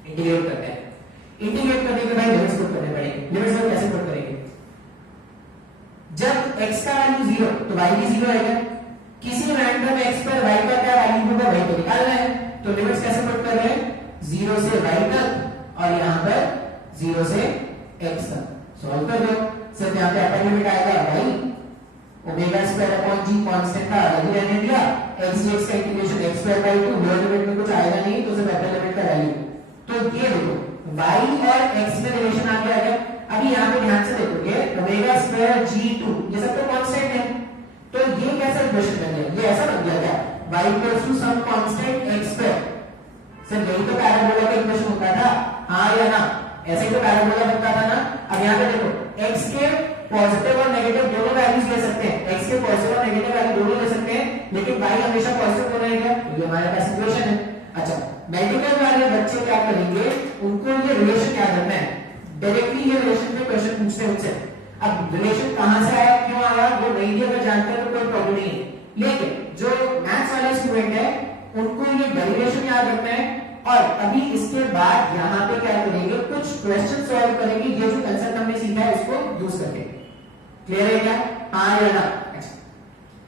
इंटीग्रेट करते हैं, इंटीग्रेट करने के बाद लिमिट्स पुट करने पड़ेंगे। लिमिट्स को कैसे पुट करेंगे, जब x का वैल्यू 0 तो y भी 0 आएगा। किसी रैंडम x पर y का क्या वैल्यू होगा वही तो निकालना है। तो लिमिट्स कैसे पुट कर रहे हैं, 0 से y तक और यहां पर 0 से x तक। सॉल्व कर दो, सिर्फ यहां पे अपर लिमिट आएगा y omega square upon g constant का अलग ही रहने दिया, x dx का integration x square by 2, lower limit में कुछ आएगा नहीं तो सिर्फ अपर लिमिट का वैल्यू। तो ये देखो y और x में रिलेशन आ गया है। अभी यहां पे ध्यान से देखोगे ओमेगा स्क्वायर g2 ये सब तो कांस्टेंट है, तो ये कैसा इक्वेशन बन गया, ये ऐसा बन गया क्या, y equals to some constant x square. Sir यही तो पैराबोला का इक्वेशन होता था, हां या ना, ऐसे ही तो पैराबोला बनता था ना। अब यहां पे देखो x के पॉजिटिव और नेगेटिव दोनों वैल्यूज ले सकते हैं, x के पॉजिटिव और नेगेटिव वैल्यू दोनों ले सकते हैं, लेकिन y हमेशा पॉजिटिव मेडिकल वाले बच्चे क्या करेंगे, उनको ये रिलेशन क्या करना है, डायरेक्टली ये रिलेशन पे क्वेश्चन पूछते हैं उनसे। अब रिलेशन कहां से आया, क्यों आया, वो नहीं भी अगर जानते हैं तो कोई प्रॉब्लम नहीं है, लेकिन जो मैथ्स वाले स्टूडेंट है उनको ये डेरिवेशन याद रखना है। और अभी इसके बाद यहाँ पे क्या करेंगे, कुछ क्वेश्चन सॉल्व करेंगे, ये जो कंसेप्ट हमने सीखा है उसको यूज करके। क्लियर है क्या, हाँ या ना?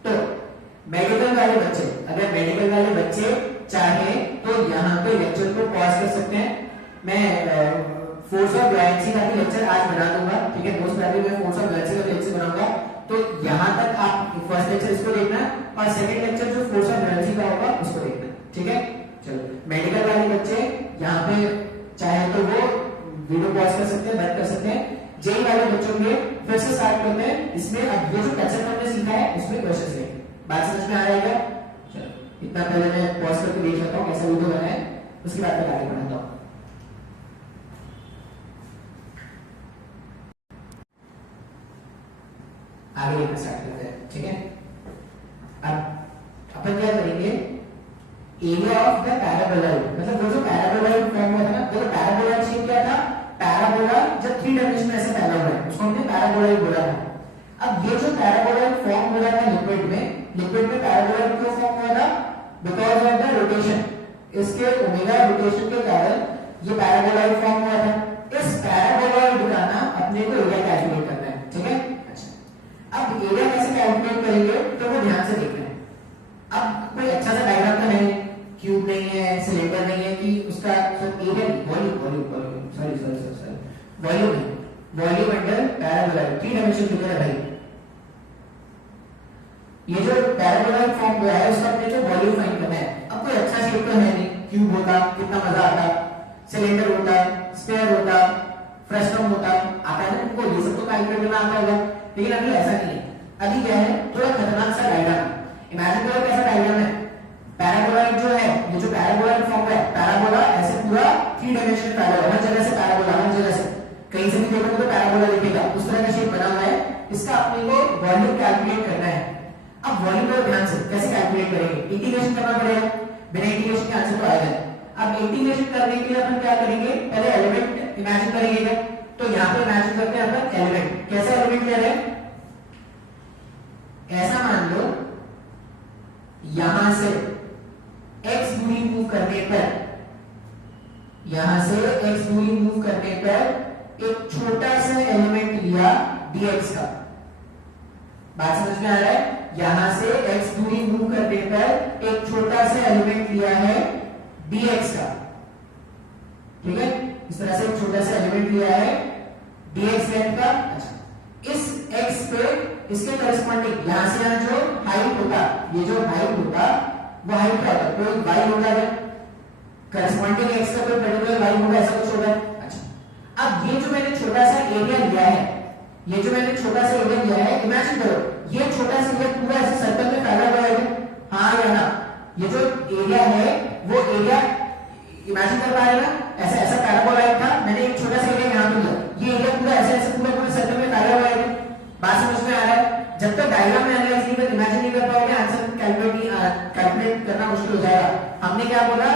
तो मेडिकल वाले बच्चे, अगर मेडिकल वाले बच्चे चाहे तो यहाँ पे लेक्चर को पॉज कर सकते हैं। मैं फोर्स ऑफ बुयांसी का भी लेक्चर आज बना दूंगा, ठीक है दोस्त, मैं फोर्स ऑफ बुयांसी का लेक्चर बनाऊंगा, तो यहाँ तक आप फर्स्ट लेक्चर इसको देखना और सेकंड लेक्चर जो फोर्स ऑफ बुयांसी का होगा उसको देखना, ठीक है। चलो, मेडिकल वाले बच्चे यहाँ पे चाहे तो वो वीडियो पॉज कर सकते हैं, बंद कर सकते हैं। जेई वाले बच्चों के फिर से स्टार्ट करते हैं। इसमें अब ये जो कंसेप्ट हमने सीखा है इसमें क्वेश्चंस लेंगे, बात समझ में आ रहा है क्या? चलो इतना पहले मैं पॉज करके देख लेता हूँ कैसा वीडियो बना है, उसके बाद मैं आगे बढ़ाता हूँ। आगे देखना स्टार्ट करते हैं, ठीक है। अब अपन क्या करेंगे, एरिया ऑफ द पैराबोलॉइड, मतलब वो जो पैराबोलॉइड फॉर्म हुआ था ना, तो पैराबोलॉइड शेप क्या था, पैराबोला जब 3 डायमेंशन में ऐसे फैला हुआ है उसको हमने पैराबोलॉइड बोला था। अब ये जो पैराबोलॉइड फॉर्म हुआ था लिक्विड में पैराबोलॉइड क्यों फॉर्म हुआ था, बिकॉज ऑफ द रोटेशन, इसके ओमेगा रोटेशन के कारण ये पैराबोलॉइड फॉर्म हुआ था। इस पैराबोलॉइड का ना अपने को एरिया कैलकुलेट करना है, ठीक है। अच्छा, अब एरिया कैसे कैलकुलेट करेंगे तो वो ध्यान से देखना है। अब कोई अच्छा सा डायग्राम तो है, क्यूब नहीं है, सिलेंडर नहीं है कि उसका area, volume volume under paraboloid, 3 dimension figure है भाई। ये जो पैराबोलॉइड फॉर्म हुआ है उसका अपने को वॉल्यूम फाइंड करना है। अब कोई अच्छा शेप तो है नहीं, क्यूब होता कितना मजा आता, सिलेंडर होता, स्फीयर होता, फ्रेस्टम होता, आता है ना उनको, ये सब तो कैलकुलेट करना आता होगा, लेकिन अभी ऐसा नहीं है। अभी क्या है, थोड़ा खतरनाक सा डायग्राम, इमेजिन करो कैसा डायग्राम है। पैराबोलॉइड जो है, ये जो पैराबोलॉइड फॉर्म है, पैराबोला ऐसे पूरा 3 डायमेंशन पैराबोला, हर जगह से पैराबोला, हर जगह से कहीं से भी देखोगे तो पैराबोला दिखेगा, उस तरह का शेप बना हुआ है। इसका अपने को वॉल्यूम कैलकुलेट करना है। अब वॉल्यूम को ध्यान से कैसे कैलकुलेट करेंगे, इंटीग्रेशन करना पड़ेगा, बिना इंटीग्रेशन के आंसर तो आएगा। अब इंटीग्रेशन करने के लिए अपन क्या करेंगे, पहले एलिमेंट इमेजिन करेंगे। तो यहाँ पे इमेजिन करते हैं अपन एलिमेंट, कैसे एलिमेंट ले रहे हैं, ऐसा मान लो यहां से x दूरी मूव करने पर, यहां से x दूरी मूव करने पर एक छोटा सा एलिमेंट लिया dx का, बात समझ में आ रहा है। यहां से x दूरी मूव करने पर एक छोटा सा एलिमेंट लिया है dx का, ठीक है, इस तरह से एक छोटा सा एलिमेंट लिया है dx लेंथ का। अच्छा, इस x पे इसके करस्पॉन्डिंग यहां से यहां जो हाइट होता, ये जो हाइट होता वो हाइट क्या होता, कोई y होगा क्या, करस्पॉन्डिंग x का कोई पर्टिकुलर y होगा, ऐसा कुछ होगा। अच्छा, अब ये जो मैंने छोटा सा एरिया लिया है, ये जो मैंने छोटा सा एरिया लिया है, इमेजिन करो ये छोटा सा एरिया पूरा ऐसे सर्कल में फैला हुआ है, हाँ या ना? ये जो एरिया है वो एरिया इमेजिन कर पा रहे हैं ना, ऐसा ऐसा पैराबोलॉइड था, मैंने एक छोटा सा एरिया यहां पे लिया, ये एरिया पूरा ऐसे ऐसे पूरा पूरा सर्कल में फैला हुआ है, बात समझ में आ रहा है। जब तक डायग्राम में एनालाइज नहीं कर, इमेजिन नहीं कर पाओगे, आंसर कैलकुलेट करना मुश्किल हो जाएगा। हमने क्या बोला,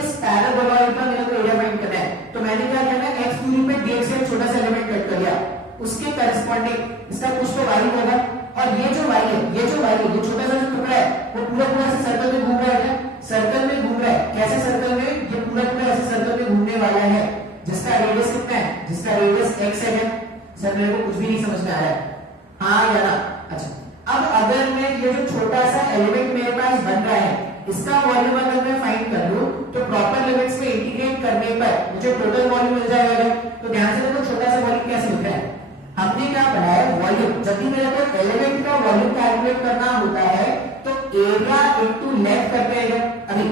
इस पैराबोलॉइड का मेरे को एरिया फाइंड करना है, तो मैंने क्या किया, x दूरी पे dx से छोटा सा एलिमेंट कट कर लिया, उसके करस्पॉन्डिंग इसका कुछ तो y होगा, और ये जो y है, ये छोटा सा जो टुकड़ा है वो पूरा पूरा ऐसे सर्कल में घूम रहा है, सर्कल में घूम रहा है, कैसे सर्कल में, ये पूरा पूरा ऐसे सर्कल में घूमने वाला है, जिसका रेडियस कितना है, जिसका रेडियस x है। सर मेरे को कुछ भी नहीं समझ में आ रहा है, हाँ या ना? अच्छा, अब अगर मैं ये जो छोटा सा एलिमेंट मेरे पास बन रहा है, इसका वॉल्यूम अगर मैं फाइंड कर लूं तो प्रॉपर लिमिट्स में इंटीग्रेट करने पर मुझे टोटल वॉल्यूम मिल जाएगा। तो ध्यान से देखो छोटा सा वॉल्यूम कैसे लिखा है, हमने क्या पढ़ा है, वॉल्यूम जब भी मेरे को एलिमेंट का वॉल्यूम कैलकुलेट करना होता है तो एरिया इनटू लेंथ करते हैं। अभी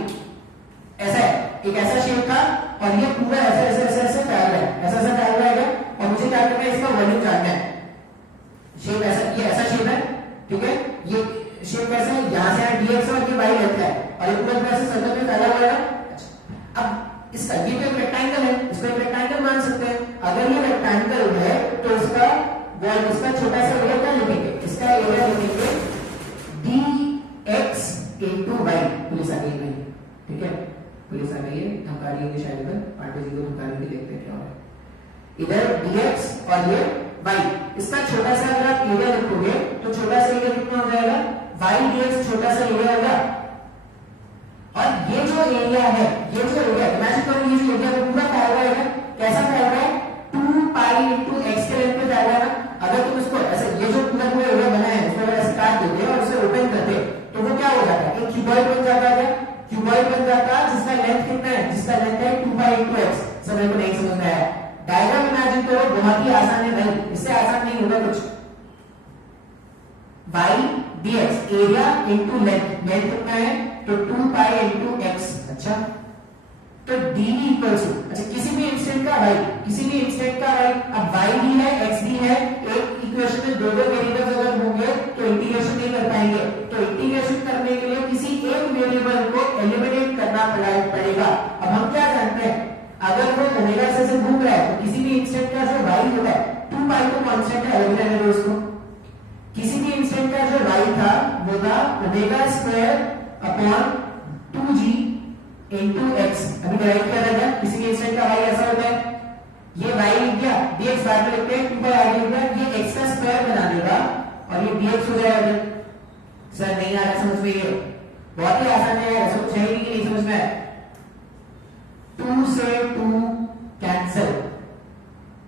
ऐसा है, एक ऐसा शेप था और ये पूरा ऐसे ऐसे ऐसे ऐसे फैल रहा है, ऐसा ऐसा फैल रहा है, और मुझे क्या करना है, इसका वॉल्यूम जानना है। शेप ऐसा, ये ऐसा शेप है, ठीक है, ये शेप कैसा है, यहां से dx और ये y लेता है, और ये पूरा ऐसे सर्कल में फैला हुआ है। अच्छा, अब इसका ये तो रेक्टेंगल है, इसको एक रेक्टेंगल मान सकते हैं। अगर ये रेक्टेंगल है तो इसका वॉल्यूम, इसका छोटा सा एरिया क्या लिखेंगे, इसका एरिया लिखेंगे dx into y, पुलिस आ गई, ठीक है। पुलिस आ गई है, धमका रही होगी शायद इधर, पांडे जी को धमका रही थी, देखते हैं क्या हो रहा है। इधर dx और ये y, इसका छोटा सा अगर आप एरिया लिखोगे तो छोटा सा एरिया कितना हो जाएगा, y dx छोटा सा एरिया होगा। और ये जो एरिया है, ये जो एरिया, इमेजिन करो ये जो एरिया है पूरा फैल रहा है, कैसा फैल रहा है, 2 पाई इनटू x के लेंथ पे फैल रहा है ना। अगर तुम इसको ऐसे, ये जो पूरा पूरा एरिया बना है उसको अगर ऐसे काट देते और उसे ओपन करते तो वो क्या हो जाता है, एक क्यूबॉइड बन जाता है, क्यूबॉइड बन जाता है जिसका लेंथ कितना है, जिसका लेंथ है 2 पाई इनटू x। सब मेरे को नहीं समझ में आया। डायग्राम इमेजिन करो, बहुत ही आसान है भाई, इससे आसान नहीं होगा कुछ। y dx area into length, length कितना है तो 2 पाई इनटू x। अच्छा तो dv इक्वल्स टू, अच्छा किसी भी इंस्टेंट का y, किसी भी इंस्टेंट का y, अब y भी है x भी है, एक इक्वेशन में दो दो वेरिएबल्स अगर होंगे तो इंटीग्रेशन नहीं कर पाएंगे, तो इंटीग्रेशन करने के लिए किसी एक वेरिएबल को एलिमिनेट करना पड़ेगा। अब हम क्या जानते हैं, अगर वो ओमेगा से घूम रहा है तो किसी भी इंस्टेंट का जो y होता है 2 पाई तो कांस्टेंट है, एलिमिनेट करो उसको। किसी भी इंस्टेंट का जो y था वो था omega square upon 2g into x। अभी डिराइव किया था, किसी भी इंस्टेंट का y ऐसा होता है, ये y लिख दिया, dx बाद में लिखते हैं, 2 पाई आगे लिख दिया, ये x का स्क्वायर बना देगा और ये dx हो जाएगा। सर नहीं आ रहा समझ में, ये बहुत ही आसान है, ऐसा कुछ है ही नहीं समझ में आया। 2 से 2 कैंसिल,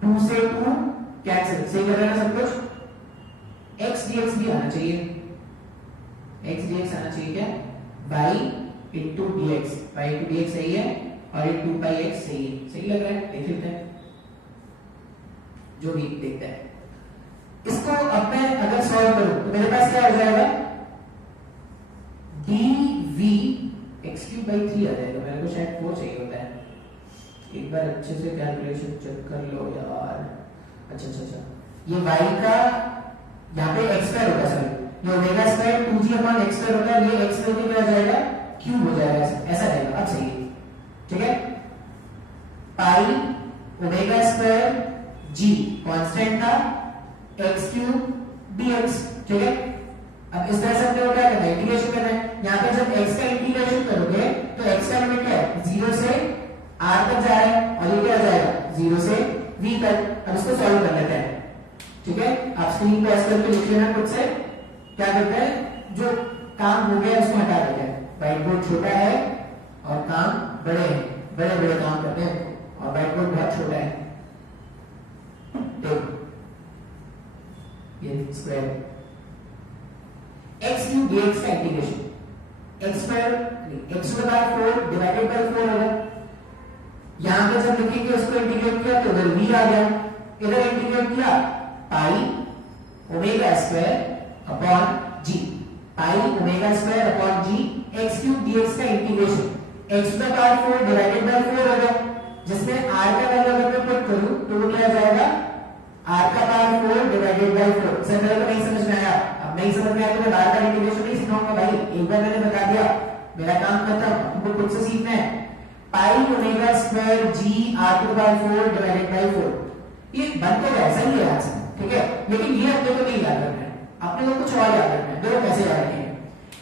2 से 2 कैंसिल, सही कर रहे हैं ना सब कुछ। x dx भी आना चाहिए, x dx आना चाहिए क्या, y into dx, y into dx सही है और ये 2 पाई x सही है, सही लग रहा है, देख लेते हैं जो भी देखता है। इसको अब मैं अगर सॉल्व करूं तो मेरे पास क्या हो जाएगा, dv x³/3 आ जाएगा, मेरे को शायद 4 चाहिए होता है, एक बार अच्छे से कैलकुलेशन चेक कर लो यार। अच्छा ये y का यहाँ पे x स्क्वायर होगा, सॉरी ये omega square 2g upon x square होगा, ये x स्क्वायर क्या हो जाएगा, क्यूब हो जाएगा, ऐसा रहेगा। अब सही है, ठीक है, पाई ओमेगा स्क्वायर g कांस्टेंट था, x³ dx, ठीक है। अब इस तरह से हमने क्या करना है, इंटीग्रेशन करना है। यहाँ पे जब x का इंटीग्रेशन करोगे तो x का लिमिट क्या है, 0 से r तक जा रहा है और ये क्या हो जाएगा 0 से v तक। अब इसको सॉल्व कर लेते हैं, ठीक है। आप स्क्रीन पे ऐसे करके लिख लेना खुद से, क्या करते हैं, जो काम हो गया उसको हटा देते हैं। व्हाइट बोर्ड छोटा है और काम बड़े हैं, बड़े बड़े काम करते हैं और व्हाइट बोर्ड बहुत छोटा है। देखो ये स्क्वायर x³ dx का इंटीग्रेशन, x² 4 डिवाइडेड बाय 4 होगा। यहां पे जब लिखेंगे उसको इंटीग्रेट किया तो उधर v आ गया, इधर इंटीग्रेट किया पाई ओमेगा स्क्वायर अपॉन g, पाई omega square upon g x³ dx का इंटीग्रेशन, x² 4 डिवाइडेड बाय 4 होगा, जिसमें r का वैल्यू अगर मैं पुट करूं तो वो क्या आ जाएगा, r का पावर 4 डिवाइडेड बाय 4। सर मेरे को नहीं समझ में आया, अब नहीं समझ में आया तो मैं बार बार इंटीग्रेशन नहीं सिखाऊंगा भाई, एक बार मैंने बता दिया, मेरा काम खत्म, तुमको खुद से सीखना है। पाई omega square g r⁴ divided by 4, ये बन तो वैसा ही है आंसर, ठीक है, लेकिन ये अपने को नहीं याद रखना है, अपने को कुछ और याद रखना है। देखो कैसे याद रखेंगे,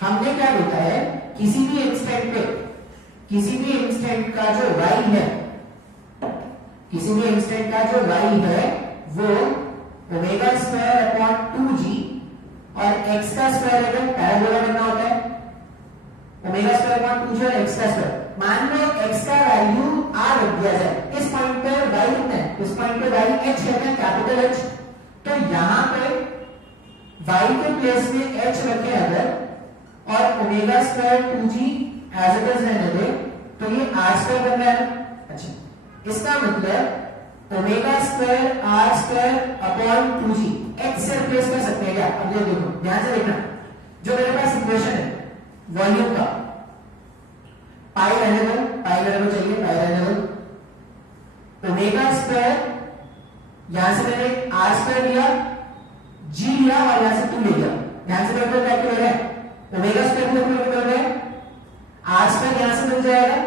हमने क्या होता है, किसी भी इंस्टेंट पे, किसी भी इंस्टेंट का जो y है, किसी भी इंस्टेंट का जो y है वो ओमेगा स्क्वायर अपॉन 2g और x का स्क्वायर अगर पैराबोला बनना होता है, ओमेगा स्क्वायर अपॉन 2g और x का स्क्वायर। मान लो x का वैल्यू r रख दिया जाए, इस पॉइंट पे y कितना है, इस पॉइंट पे y h कहते हैं, कैपिटल H, तो यहां पे y के प्लेस में h रखे अगर और omega square 2g as it is रहने दे तो ये r² बन रहा है। अच्छा इसका मतलब omega square r² upon 2g, h से रिप्लेस कर सकते हैं क्या, अब ये देखो ध्यान से देखना, जो मेरे पास इक्वेशन है वॉल्यूम का, पाई रहने दो, पाई मेरे को चाहिए, पाई रहने दो, ओमेगा स्क्वायर यहां से मैंने r² लिया, g लिया और यहां से 2 ले लिया, ध्यान से देखो क्या कर रहे हैं, ओमेगा स्क्वायर को हम कर रहे हैं, r² यहां से मिल जाएगा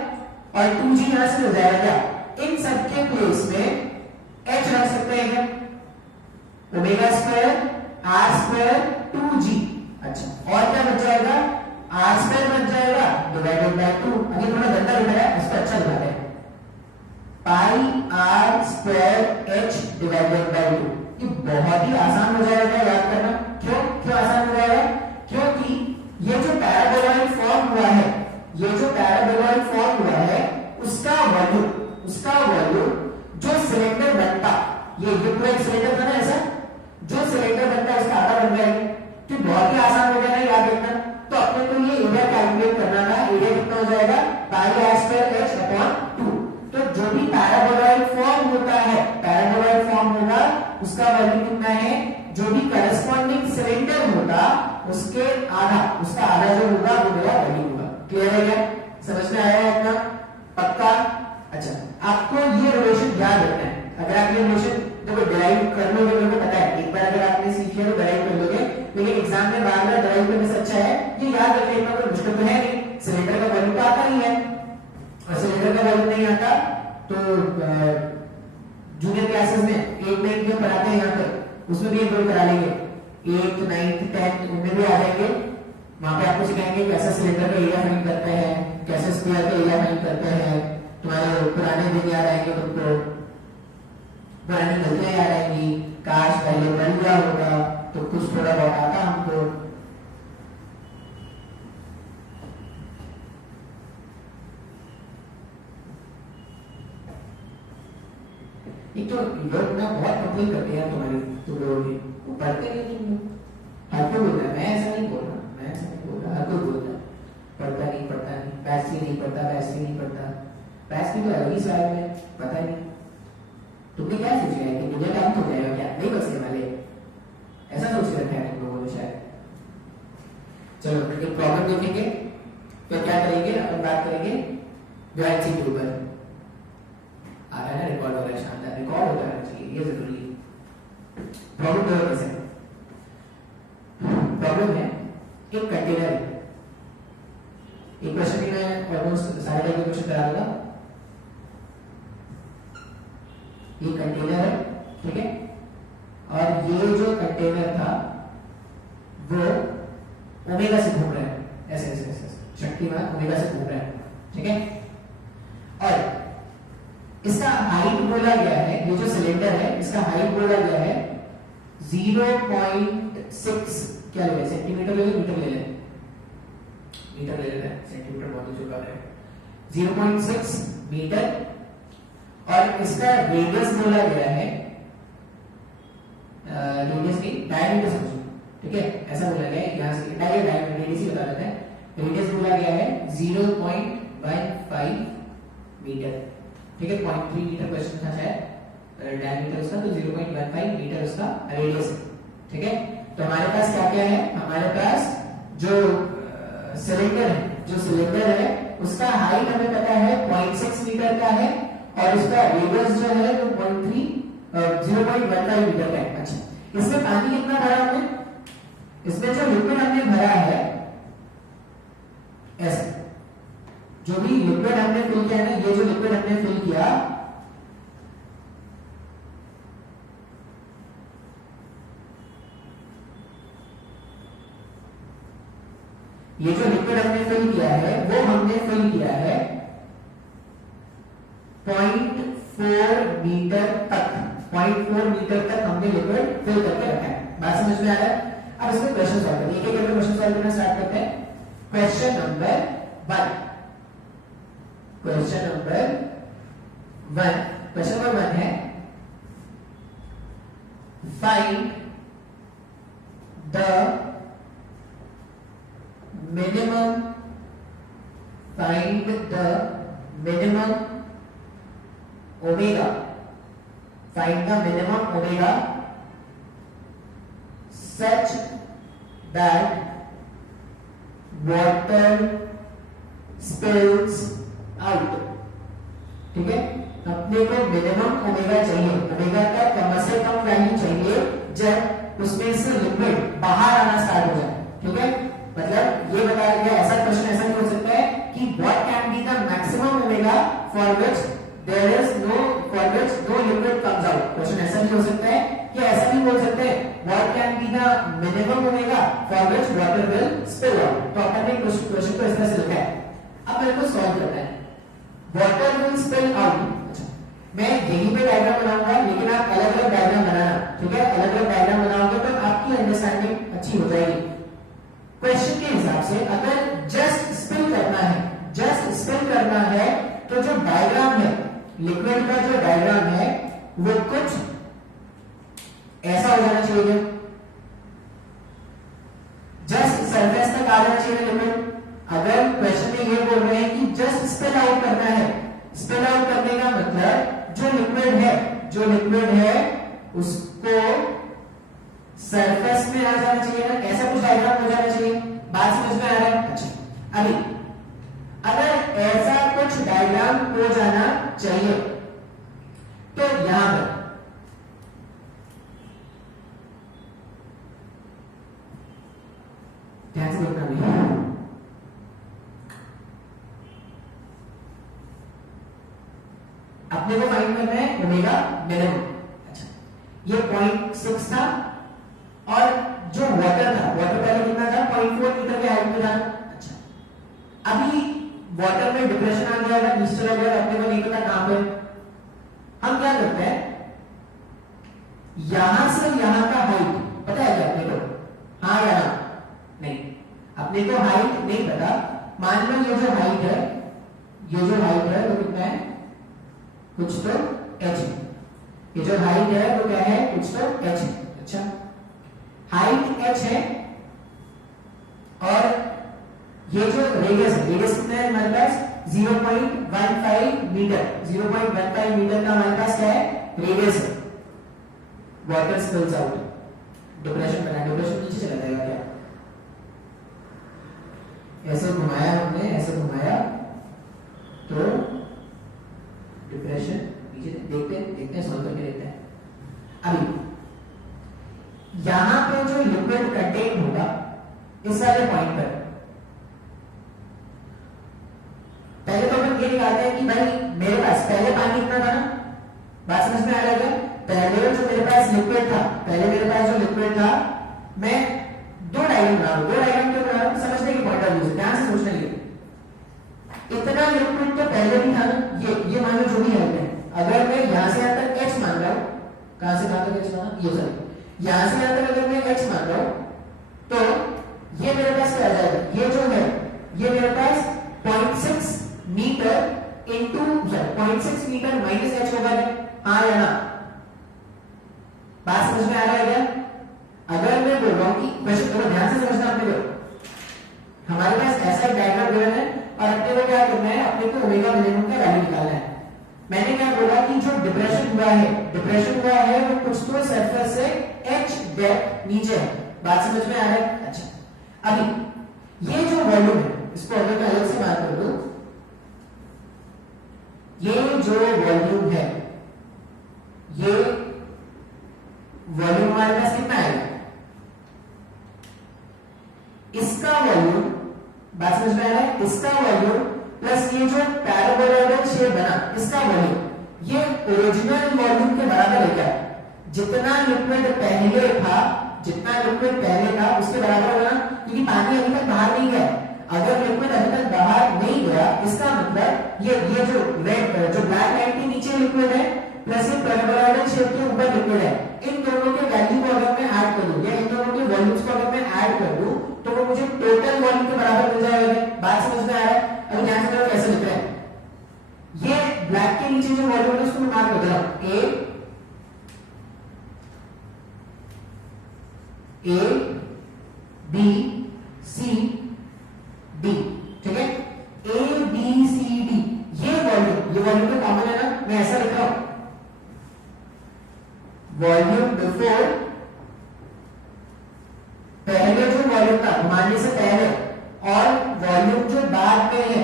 और 2g यहां से मिल जाएगा, क्या इन सब के प्लेस में h रख सकते हैं क्या, ओमेगा स्क्वायर r² 2g। अच्छा और क्या बच जाएगा, आर स्क्वायर बन जाएगा डिवाइडेड बाय 2। अभी थोड़ा गंदा लग रहा है, इसको अच्छा लगा है, pi r square H divided by 2। ये बहुत ही आसान हो जाएगा याद करना। क्यों आसान हो जाएगा? क्योंकि ये जो पैराबोलॉइड फॉर्म हुआ है, ये जो पैराबोलॉइड फॉर्म हुआ है उसका वॉल्यूम जो सिलेंडर बनता, ये यूक्लिड सिलेंडर था ना ऐसा, जो सिलेंडर बनता है उसका आधा बन जाएगा। तो बहुत ही आसान हो गया ना याद रखना। तो अपने को ये एरिया कैलकुलेट करना था, एरिया कितना हो जाएगा पाई आर स्क्वायर एच अपॉन 2। तो जो भी पैराबोलॉइड फॉर्म होता है, पैराबोलॉइड फॉर्म होगा उसका वैल्यू कितना है, जो भी करस्पॉन्डिंग सिलेंडर होगा उसके आधा, उसका आधा जो होगा वो मेरा वैल्यू होगा। क्लियर है क्या? समझ में आया है अपना? पक्का? अच्छा, आपको ये रिलेशन याद रखना है। अगर आप ये रिलेशन देखो डिराइव कर लोगे, मेरे को पता है एक बार अगर आपने सीख लिया तो डिराइव कर लोगे, लेकिन एग्जाम में बार बार डिराइव करने से अच्छा है ये याद रखना। इतना कोई मुश्किल तो है नहीं, सिलेंडर का वैल्यू तो आता ही है, और सिलेंडर का वैल्यू नहीं आता तो जूनियर क्लासेस में 8 9 में पढ़ाते हैं यहाँ पर, उसमें भी एनरोल करा लेंगे, 8th 9th 10th उनमें भी आ जाएंगे। वहां पे आपको सिखाएंगे कैसे सिलेंडर का एरिया फाइंड करते हैं, कैसे स्क्वायर का एरिया फाइंड करते हैं। तुम्हारे पुराने दिन याद आएंगे, तुमको पुरानी गलतियां याद आएंगी, काश पहले कर लिया होगा तो कुछ थोड़ा बहुत आता हमको। एक तो लोग ना बहुत कंप्लेन करते हैं तुम्हारी, तुम लोगों की वो पढ़ते नहीं, तुम हर कोई बोलता है, मैं ऐसा नहीं बोल रहा, मैं ऐसा नहीं बोल रहा, हर कोई बोलता है पढ़ता नहीं, पैस नहीं पढ़ता, पैस की तो अलग ही सवाल है, पता नहीं। तुमने क्या सोचा है कि मुझे टाइम हो जाएगा क्या? नहीं बचने वाले, ऐसा सोच रखा है तुम लोगों ने शायद। चलो एक प्रॉब्लम देखेंगे, फिर क्या करेंगे, अपन बात करेंगे ड्राइंग शीट के ऊपर। आ रहा है रिकॉर्ड हो रहा है, शानदार रिकॉर्ड होता रहना चाहिए, ये जरूरी है। प्रॉब्लम दो कैसे, प्रॉब्लम है एक कंटेनर है, एक क्वेश्चन भी मैं ऑलमोस्ट सारे टाइप के क्वेश्चन करा दूंगा। ये कंटेनर है, ठीक है, और ये जो कंटेनर था वो ओमेगा से घूम रहा है, ऐसे ऐसे ऐसे शक्तिमान ओमेगा से घूम रहा है, ठीक है। और इसका हाइट बोला गया है, ये जो सिलेंडर है इसका हाइट बोला गया है 0.6, क्या ले लें, सेंटीमीटर ले लें, मीटर ले लें, मीटर ले लेते हैं, सेंटीमीटर बहुत छोटा है, 0.6 मीटर। और इसका रेडियस बोला गया है, रेडियस की डायमीटर समझो, ठीक है, ऐसा बोला गया है, यहाँ से डायमीटर रेडियस ही बता देते हैं। रेडियस बोला गया है 0.15 मीटर, ठीक है, 0.3 मीटर क्वेश्चन था शायद डायमीटर उसका, तो 0.15 मीटर उसका रेडियस है, ठीक है। तो हमारे पास क्या क्या है, हमारे पास जो सिलेंडर है, जो सिलेंडर है उसका हाइट हमें पता है 0.6 मीटर का है, और इसका रेडियस जो है वो 0.15 मीटर का है। अच्छा, इसमें पानी कितना भरा हमने, इसमें जो लिक्विड हमने भरा है, ऐसा जो भी लिक्विड हमने फिल किया है, ये जो लिक्विड हमने फिल किया, ये जो लिक्विड हमने फिल किया है वो हमने फिल किया है 0.4 मीटर तक, 0.4 मीटर तक हमने लिक्विड फिल करके रखा है। बात समझ में आ रहा है? अब इसमें क्वेश्चन सॉल्व करें, एक एक करके क्वेश्चन सॉल्व करना स्टार्ट करते हैं। क्वेश्चन नंबर 1, क्वेश्चन नंबर 1 है find the minimum, find the minimum omega, find the minimum omega such that water spills out, ठीक है। अपने को मिनिमम ओमेगा चाहिए, ओमेगा का कम से कम वैल्यू चाहिए जब उसमें से लिक्विड बाहर आना स्टार्ट हो जाए, ठीक है। मतलब ये बताया गया, ऐसा क्वेश्चन ऐसा नहीं हो सकता है कि what can be the maximum omega for which there is no, for which no liquid comes out, question ऐसा नहीं हो सकता है। कि ऐसा भी बोल सकते हैं what can be the minimum omega for which water will spill out. तो अपन ने क्वेश्चन को इस तरह से लिखा है। अब मेरे को सॉल्व करना है वाटर विल स्पिल आउट। मैं यहीं पे डायग्राम बनाऊंगा, लेकिन आप अलग अलग डायग्राम बनाना, ठीक है? अलग अलग डायग्राम बनाओगे तो आपकी अंडरस्टैंडिंग अच्छी हो जाएगी। क्वेश्चन के हिसाब से अगर जस्ट स्पिल करना है, जस्ट स्पिल करना है, तो जो डायग्राम है लिक्विड का, जो डायग्राम है वो कुछ ऐसा हो जाना चाहिए। जस्ट सरफेस तक आ जाना चाहिए लिक्विड। अगर क्वेश्चन में ये बोल रहे हैं कि जस्ट स्पिल आउट करना है, स्पिल आउट करने का मतलब जो लिक्विड है, जो लिक्विड है उसको सरफेस में आ जाना चाहिए ना, ऐसा कुछ डायग्राम हो जाना चाहिए। बात समझ में आ रहा है? अच्छा, अभी अगर ऐसा कुछ डायग्राम हो जाना चाहिए तो यहां पर ध्यान से देखना भी, अपने को फाइंड करना है ओमेगा मिनिमम। अच्छा, ये 0.6 था और जो वाटर था, वाटर पहले कितना था? 0.4 मीटर के हाइट में था। अच्छा, अभी वाटर में डिप्रेशन आ गया, अगर नीचे चला गया, अपने को नहीं पता कहां पे। हम क्या करते हैं, यहां से यहां का हाइट पता है क्या अपने को? हाँ या ना? नहीं, अपने को हाइट नहीं पता। मान लो ये जो हाइट है, ये जो हाइट है वो कितना है? कुछ तो h। ये जो हाइट है वो क्या है? कुछ तो h है। अच्छा, हाइट h है और ये जो रेडियस है, रेडियस कितना है हमारे पास? 0.15 मीटर। 0.15 मीटर का हमारे पास क्या है? रेडियस है। वाटर स्पिल्स आउट, डिप्रेशन बना, डिप्रेशन नीचे चला जाएगा क्या? ऐसे घुमाया हमने, ऐसे घुमाया तो डिप्रेशन नीचे, देखते हैं सॉल्व करके देखते हैं। अभी यहां पे जो लिक्विड कंटेन होगा इस वाले पॉइंट पर, पहले तो अपन ये निकालते हैं कि भाई मेरे पास पहले पानी कितना था ना? बात समझ में आ रहा है? पहले जो मेरे पास लिक्विड था, पहले मेरे पास जो लिक्विड था, मैं दो डायग्राम बना रहा हूं। दो डायग्राम क्यों बना रहा हूं? समझने की पॉइंट ऑफ व्यू से, ध्यान से सोचने के लिए। इतना लिक्विड तो पहले भी था ना, ये मान लो जो भी है, अगर मैं यहां से यहां तक h मान रहा हूं, कहां से कहां तक h माना? ये सॉरी, यहां से यहां तक अगर मैं h मान रहा हूं तो ये मेरे पास क्या आ जाएगा? ये जो है ये मेरे पास 0.6 meter into 0.6 meter minus h होगा। हाँ या ना? बात समझ में आ रहा है क्या? अगर मैं बोल रहा हूं कि क्वेश्चन थोड़ा ध्यान से समझना अपने को, हमारे पास ऐसा एक डायग्राम गिवन है और अपने को क्या करना है? अपने को ओमेगा मिनिमम का वैल्यू निकालना है। मैंने क्या बोला कि जो डिप्रेशन हुआ है, डिप्रेशन हुआ है वो कुछ तो सरफेस से h डेप्थ नीचे है। बात समझ में आ रहा है? अच्छा, अभी ये जो वॉल्यूम है इसको अगर मैं अलग से बात कर दूं, ये जो वॉल्यूम है, ये वॉल्यूम हमारे पास कितना है? इसका वॉल्यूम, बात समझ में आ रहा है? इसका वॉल्यूम प्लस ये जो पैराबोलॉइडल शेप बना, इसका वॉल्यूम, ये ओरिजिनल वॉल्यूम के बराबर है क्या? जितना लिक्विड पहले था, जितना लिक्विड पहले था उसके बराबर होगा, क्योंकि पानी अभी तक बाहर नहीं गया। अगर लिक्विड अभी तक बाहर नहीं गया, इसका मतलब ये जो रेड, जो ब्लैक लाइन के नीचे लिक्विड है प्लस ये पैराबोलॉइडल शेप के ऊपर लिक्विड है, इन दोनों के वैल्यू को अगर मैं ऐड कर दूं या इन दोनों के वॉल्यूम्स को अगर मैं ऐड कर दूं तो वो मुझे टोटल वॉल्यूम के बराबर मिल जाएगा। बात समझ में आ रहा है? अब ध्यान से देखो कैसे लिख रहे हैं। ये ब्लैक के नीचे जो वॉल्यूम है उसको मैं मार्क कर दे रहा हूं, ए बी सी डी, ठीक है? ए बी सी डी, ये वॉल्यूम तो कॉमन है ना, मैं ऐसा लिख रहा हूं, वॉल्यूम बिफोर, पहले जो वॉल्यूम था घुमाने से पहले और वॉल्यूम जो बाद में है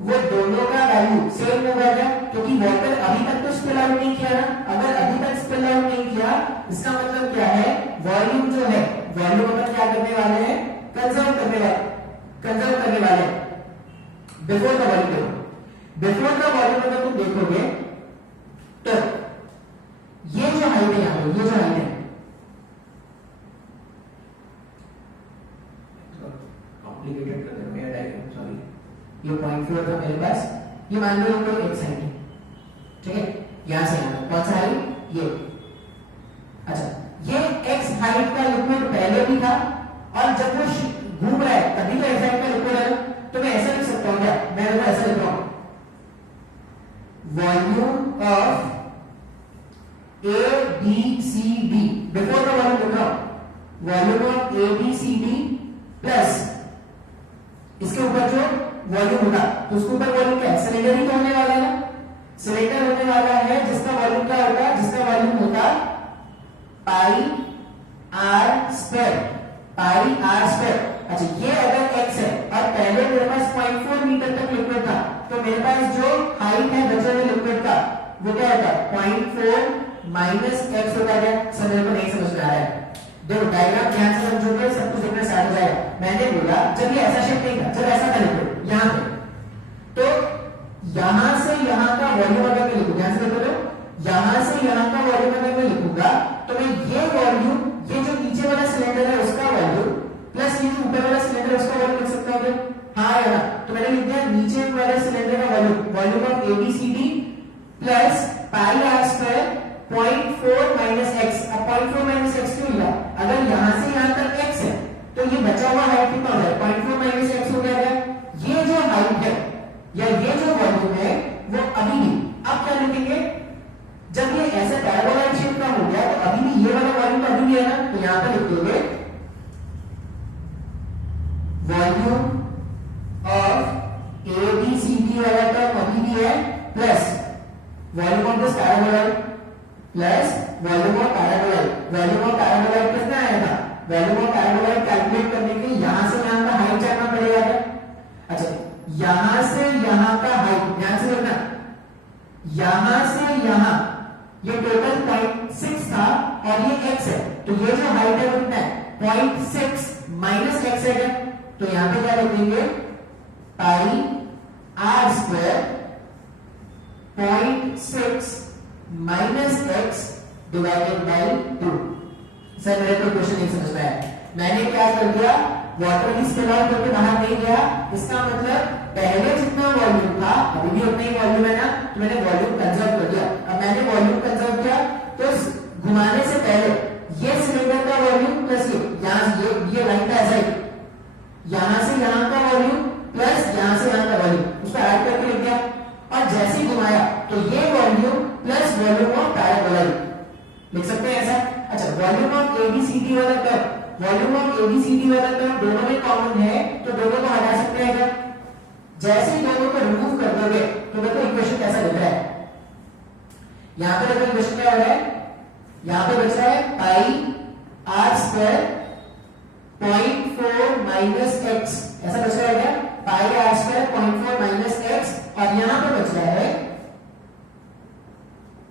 वो दोनों का वैल्यू सेम होगा क्या? क्योंकि वाटर अभी तक तो स्पिल आउट नहीं किया ना। अगर अभी तक स्पिल आउट नहीं किया इसका मतलब क्या है? वॉल्यूम जो है, वॉल्यूम अपन क्या करने वाले हैं? कंजर्व करने वाले before the volume. Before the volume अगर तुम देखोगे तो ये जो हाइट है, यहां पे ये जो हाइट है पे मेरे पास ये मान लो इनको x है, ठीक है, यहां से यहां कौन सा हाइट ये। अच्छा ये x हाइट का लिक्विड पहले भी था और जब वो घूम रहा है तभी तो x हाइट का लिक्विड है, तो मैं ऐसा लिख सकता हूं क्या, मैं ऐसा लिख रहा हूं volume of A B C D, before the volume लिख रहा हूं volume of A B C D plus इसके ऊपर जो वॉल्यूम होगा तो उसके ऊपर वॉल्यूम क्या है, सिलेंडर ही तो होने वाला है, सिलेंडर होने वाला है जिसका वॉल्यूम क्या होगा, जिसका वॉल्यूम होगा pi r square, pi r square. अच्छा ये अगर x है और पहले मेरे पास 0.4 मीटर तक लिक्विड था तो मेरे पास जो हाइट है बचे हुए लिक्विड का वो क्या होगा 0.4 माइनस x होता है। सब मेरे को नहीं समझ में आ रहा है, देखो डायग्राम ध्यान से समझोगे सब कुछ देखना स्टार्ट हो जाएगा। मैंने बोला जब ये ऐसा शेप नहीं था, जब ऐसा था लिक्विड यहां पे, तो यहां से यहां का वॉल्यूम अगर मैं लिखूं, ध्यान से देखो, यहां से यहां का वॉल्यूम अगर मैं लिखूंगा तो मैं ये वॉल्यूम, ये जो नीचे वाला सिलेंडर है उसका वॉल्यूम प्लस ये जो ऊपर वाला सिलेंडर है उसका वॉल्यूम लिख सकता हूं, हाँ या ना। तो मैंने लिख दिया नीचे वाले सिलेंडर का volume, volume of ABCD plus pi r square 0.4 minus x। अब 0.4 माइनस x क्यों लिया, अगर यहां से यहां तक x है तो ये बचा हुआ हाइट कितना हो जाएगा 0.4 माइनस x हो गया। ये जो हाइट है या ये जो वॉल्यूम है वो अभी भी, अब क्या लिखेंगे, जब ये ऐसे पैराबोलॉइड शेप का हो गया तो अभी भी ये वाला वॉल्यूम तो अभी भी है ना, तो यहां पर लिख दोगे वॉल्यूम ऑफ ABCD वाला टर्म अभी भी है plus volume of this paraboloid plus volume of paraboloid. Volume of paraboloid कितना आया था, वॉल्यूम ऑफ पैराबोलॉइड कैलकुलेट करने के लिए यहां से यहां का हाइट जानना पड़ेगा क्या। अच्छा यहां से यहां का हाइट ध्यान से देखना, यहां से यहां ये टोटल 0.6 था और ये x है, तो ये जो हाइट है वो कितना है 0.6 माइनस x है, तो यहां पे क्या लिख देंगे pi r square 0.6 minus x divided by 2। Sir मेरे को क्वेश्चन नहीं समझ में आया, मैंने क्या कर दिया, वाटर की स्पिल आउट करके बाहर नहीं गया, इसका मतलब पहले जितना वॉल्यूम था अभी भी उतना ही वॉल्यूम है ना, तो मैंने वॉल्यूम कंजर्व कर दिया। अब मैंने वॉल्यूम कंजर्व किया तो घुमाने से पहले ये सिलेंडर का वॉल्यूम प्लस ये लाइन का ऐसा ही, यहां से यहां का वॉल्यूम प्लस यहां से यहां का वॉल्यूम उसको ऐड करके लिख दिया, और जैसे ही घुमाया तो ये volume plus volume of paraboloid लिख सकते हैं ऐसा। अच्छा वॉल्यूम ऑफ ABCD वाला टर्म, वॉल्यूम ऑफ ABCD वाला टर्म दोनों में कॉमन है तो दोनों को हटा सकते हैं क्या, जैसे ही दोनों को रिमूव कर दोगे तो देखो इक्वेशन कैसा दिख रहा है, यहां पे देखो इक्वेशन क्या हो रहा है, यहां पे बच रहा है pi r square 0.4 minus x, ऐसा बच रहा है क्या, pi r square 0.4 minus x, और यहां पे बच रहा है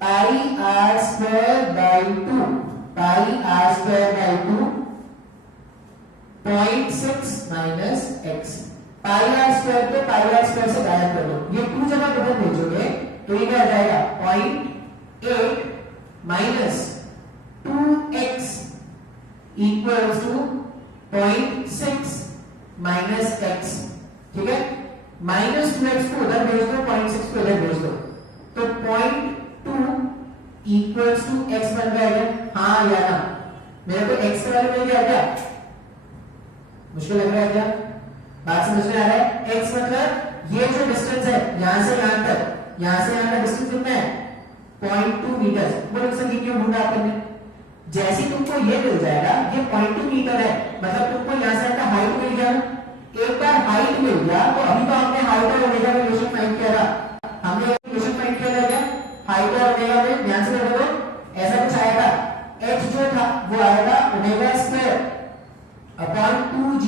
pi r square by 2, pi r square by 2 0.6 minus x। Pi r square तो पाई आर स्क्वायर से गायब कर दो, ये 2 जगह किधर भेजोगे तो ये क्या आ जाएगा 0.8 minus 2x equals to 0.6 minus x, ठीक है, माइनस 2x को उधर भेज दो 0.6 को इधर भेज दो, तो 0.2 इक्वल्स टू x बन जाएगा, हाँ या ना। मेरे को x का वैल्यू मिल गया क्या, मुश्किल लग रहा है क्या, बात समझ में आ रहा है। x मतलब ये जो डिस्टेंस है यहां से यहां तक, यहां से यहां का डिस्टेंस कितना है 0.2 मीटर, वो डिस्टेंस क्यों ढूंढा आपने, जैसे तुमको ये मिल जाएगा ये 0.2 मीटर है, मतलब तुमको यहां से का हाइट मिल गया, एक बार हाइट मिल गया तो अभी तो हमने हाइट और ओमेगा का रिलेशन फाइंड किया था, हमने रिलेशन फाइंड किया था क्या हाइट और ओमेगा में, ध्यान से देखो ऐसा कुछ आया था, h जो था वो आया था omega square upon 2g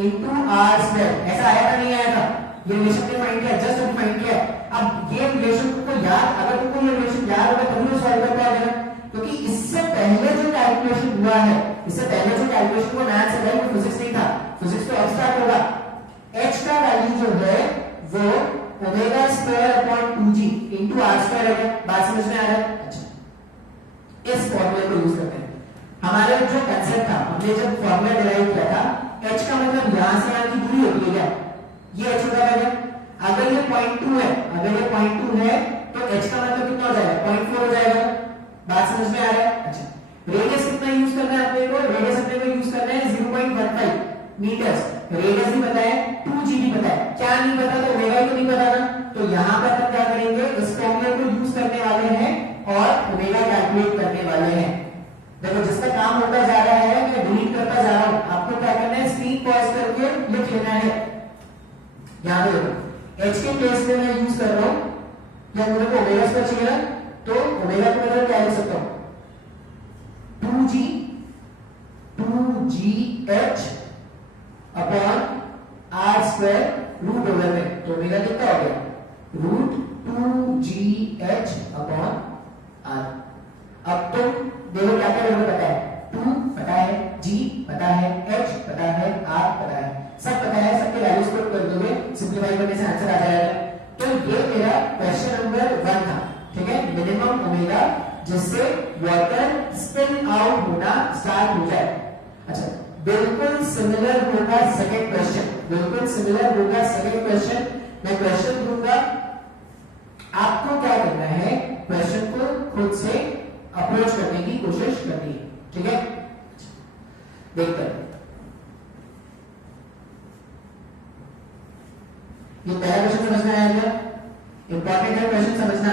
into r square, ऐसा आया था नहीं आया था, ये रिलेशन ने फाइंड किया, जस्ट अभी फाइंड किया। अब ये रिलेशन तुमको याद, अगर तुमको ये रिलेशन याद होगा तभी तो सॉल्व कर पाओगे, क्योंकि इससे पहले जो कैलकुलेशन हुआ है, इससे पहले जो कैलकुलेशन को मैथ्स है वो फिजिक्स नहीं था, फिजिक्स तो अब स्टार्ट होगा। h का वैल्यू जो है वो omega square upon 2g into r square है, बात समझ में आ रहा है। अच्छा इस फॉर्मूले को यूज करते हैं, हमारे जो कांसेप्ट था, हमने जब फॉर्मूला डिराइव किया था h का मतलब यहां से यहां की दूरी होती है क्या, ये h होता है क्या। अगर ये 0.2 है, अगर ये 0.2 है तो h का मतलब कितना हो जाएगा 0.4 हो जाएगा। बात समझ में आ रहा है? अच्छा, रेडियस कितना यूज करना है अपने को? रेडियस अपने को यूज करना है 0.15 मीटर्स। रेडियस भी पता है, 2g भी पता है, क्या नहीं पता? तो ओमेगा तो नहीं पता ना। तो यहां पर हम क्या करेंगे, इस फॉर्मूले को यूज करने वाले हैं और ओमेगा कैलकुलेट करने वाले हैं। देखो जिसका काम होता जा रहा है मैं डिलीट करता जा रहा हूं, आपको क्या करना है स्क्रीन पॉज करके लिख लेना है। यहां पे देखो h के प्लेस में मैं यूज कर रहा हूं, या मेरे को ओमेगा स्क्वायर चाहिए ना, तो ओमेगा को मैं क्या लिख सकता हूं 2gh upon r square root over में। तो ओमेगा कितना हो गया रूट 2gh अपॉन r। अब तो देखो क्या क्या हमें पता है, 2 पता है, g पता है, h पता है, r पता है, सब पता है, सबके वैल्यूज को कर दोगे सिंपलीफाई करने से आंसर आ जाएगा। तो ये मेरा क्वेश्चन नंबर 1 था, ठीक है, मिनिमम ओमेगा जिससे वाटर स्पिल आउट होना स्टार्ट हो जाए। अच्छा, बिल्कुल सिमिलर होगा सेकंड क्वेश्चन, बिल्कुल सिमिलर होगा सेकंड क्वेश्चन। मैं क्वेश्चन दूंगा, आपको क्या करना है क्वेश्चन को खुद से अप्रोच करने की कोशिश करनी है, ठीक है। देखते हैं, ये पहला क्वेश्चन समझ में आया क्या? इंपॉर्टेंट है क्वेश्चन समझना।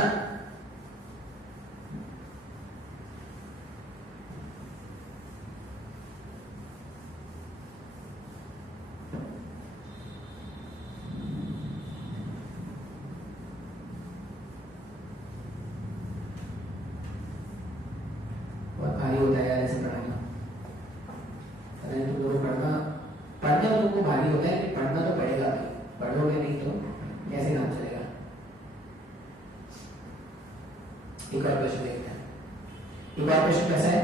बहुत भारी होता है यार ऐसे पढ़ाना, अरे तुम लोग पढ़ना तो तुमको भारी होता है, लेकिन पढ़ना तो पड़ेगा, पढ़ोगे नहीं तो कैसे काम चलेगा। एक और क्वेश्चन देखते हैं, एक और क्वेश्चन कैसा है,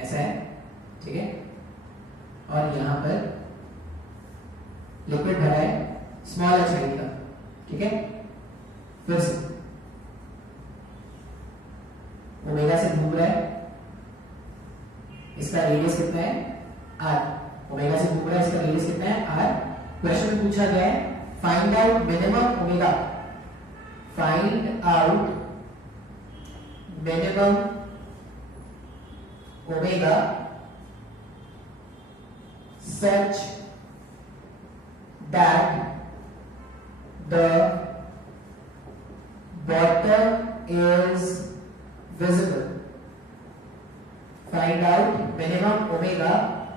ऐसा है, ठीक है, और यहां पर लिक्विड भरा है स्मॉल h हाइट का, ठीक है। फिर से ओमेगा से घूम रहा है, इसका रेडियस कितना है r, ओमेगा से घूम रहा है, इसका रेडियस कितना है r। क्वेश्चन में पूछा गया है find out minimum omega, find out minimum omega such that the bottom is visible. Find out minimum omega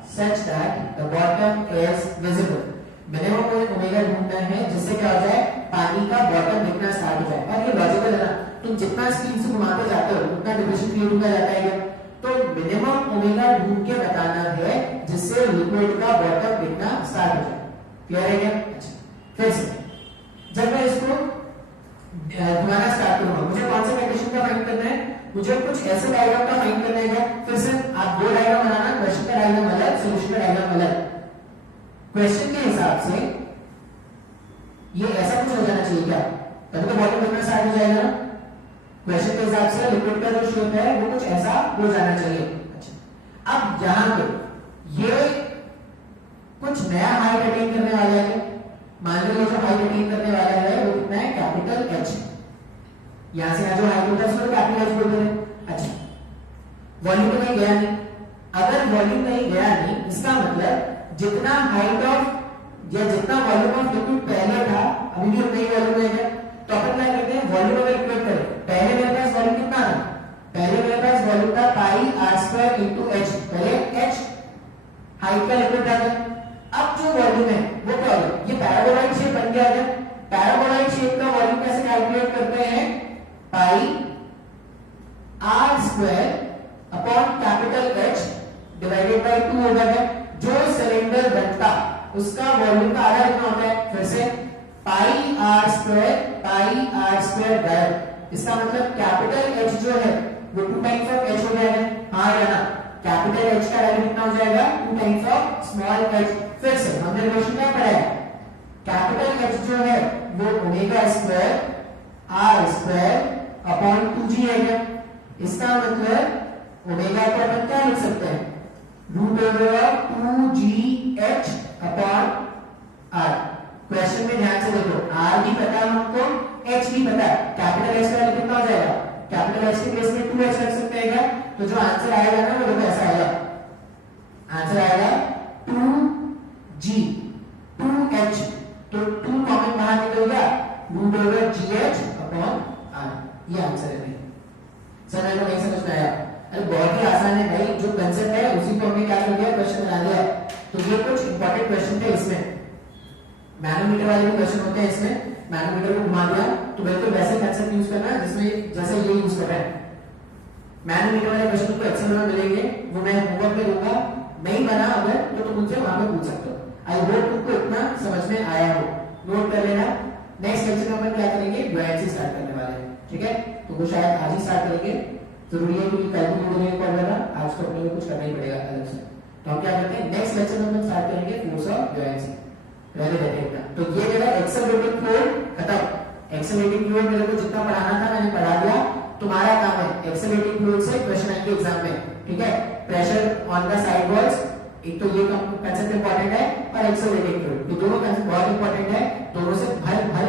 such that the bottom is visible. Minimum omega ढूंढना है जिससे क्या हो जाए पानी का बॉटम दिखना स्टार्ट हो जाए। और ये लॉजिकल है ना, तुम जितना स्क्रीन से घुमाते जाते हो उतना डिफरेंशियल क्रिएट होता जाता है क्या? तो मिनिमम ओमेगा ढूंढ के बताना है जिससे लिक्विड का बॉटम दिखना स्टार्ट हो जाए। क्लियर है क्या? अच्छा, फिर से जब मैं इसको घुमाना स्टार्ट करूंगा मुझे कौन से कंडीशन का फाइंड करना है, मुझे कुछ ऐसे डायग्राम का फाइंड करना है क्या? फिर से आप दो डायग्राम बनाना, क्वेश्चन का डायग्राम अलग, सॉल्यूशन का डायग्राम अलग। क्वेश्चन के हिसाब से ये ऐसा कुछ हो जाना चाहिए क्या? तभी तो बॉटम दिखना स्टार्ट हो जाएगा ना। क्वेश्चन के हिसाब से लिक्विड का जो शेप है वो कुछ ऐसा हो जाना चाहिए। अच्छा, अब यहां पे ये कुछ नया हाइट अटेन करने वाला है, मान लो जो हाइट अटेन करने वाला है वो कितना है कैपिटल H। यहां से जो हाइट होता है उसको कैपिटल H बोलते हैं। अच्छा, वॉल्यूम तो नहीं गया नहीं, अगर वॉल्यूम नहीं गया नहीं इसका मतलब जितना हाइट ऑफ या जितना वॉल्यूम ऑफ लिक्विड पहले था अभी भी उतना ही वॉल्यूम है। तो अपन क्या करते हैं वॉल्यूम अगर इक्वेट करें, पहले मेरे पास वॉल्यूम कितना था, पहले मेरे पास वॉल्यूम था पाई आर स्क्वायर इनटू एच, पहले h हाइट का लिक्विड था। अब जो वॉल्यूम है वो क्या होगा, ये पैराबोलॉइड शेप बन गया है। पैराबोलॉइड शेप का वॉल्यूम कैसे कैलकुलेट करते हैं, pi r square upon capital H divided by 2 होगा है। जो सिलेंडर बनता उसका वॉल्यूम का आधा कितना होता है, फिर से पाई आर स्क्वायर गायब। इसका मतलब कैपिटल H जो है वो 2 टाइम्स ऑफ H हो जाएगा, हाँ या ना। कैपिटल H का वैल्यू कितना हो जाएगा 2 टाइम्स ऑफ स्मॉल h। फिर से हमने क्वेश्चन क्या पढ़ा है, कैपिटल H जो है वो omega square r square upon 2g है। इसका मतलब ओमेगा को अपन क्या लिख सकते हैं, root over 2gh upon r। Question में ध्यान से देखो, r भी पता है हमको, h भी पता है, कैपिटल H का वैल्यू कितना हो जाएगा, कैपिटल H के प्लेस में 2h रख सकते हैं क्या, तो जो आंसर आएगा ना वो देखो ऐसा आएगा, आंसर आएगा 2g 2h, तो 2 कॉमन बाहर निकल गया, root over gh upon r, ये आंसर है भाई। समझ में नहीं समझ में आया? अरे बहुत ही आसान है भाई, जो कंसेप्ट है उसी को हमने क्या कर दिया, क्वेश्चन बना दिया। तो ये कुछ इंपॉर्टेंट क्वेश्चन थे इसमें, मैनोमीटर वाले भी क्वेश्चन होते हैं इसमें, मैनोमीटर को घुमा दिया तो बिल्कुल वैसे कंसेप्ट यूज करना जिसमें जैसे ये यूज कर रहे हैं। मैनोमीटर वाले क्वेश्चन को एक्सेल में मिलेंगे, वो मैं होमवर्क में दूंगा, नहीं बना अगर तो तुम मुझसे वहां पे पूछ सकते हो। आई होप तुमको इतना समझ में आया हो, नोट कर लेना। नेक्स्ट लेक्चर में अपन क्या करेंगे, ड्राइंग स्टार्ट करने वाले हैं, ठीक है, तो वो शायद आज ही स्टार्ट करेंगे, जरूरी है क्योंकि कल भी वीडियो नहीं पढ़ रहा, आज तो अपने को कुछ करना ही पड़ेगा अलग से। तो हम क्या करते हैं, नेक्स्ट लेक्चर में हम स्टार्ट करेंगे फोर्स ऑफ ड्राइंग। पहले देखते हैं, तो ये मेरा एक्सेलरेटिंग फ्लूइड खत्म। एक्सेलरेटिंग फ्लूइड मेरे को जितना पढ़ाना था मैंने पढ़ा दिया, तुम्हारा काम है एक्सेलरेटिंग फ्लूइड से क्वेश्चन आएंगे एग्जाम में, ठीक है। Pressure on the side walls, एक तो ये कंसेप्ट इंपॉर्टेंट है, और एक्सेलरेटिंग फ्लूइड, ये दोनों कंसेप्ट बहुत इंपॉर्टेंट है, दोनों से भर भर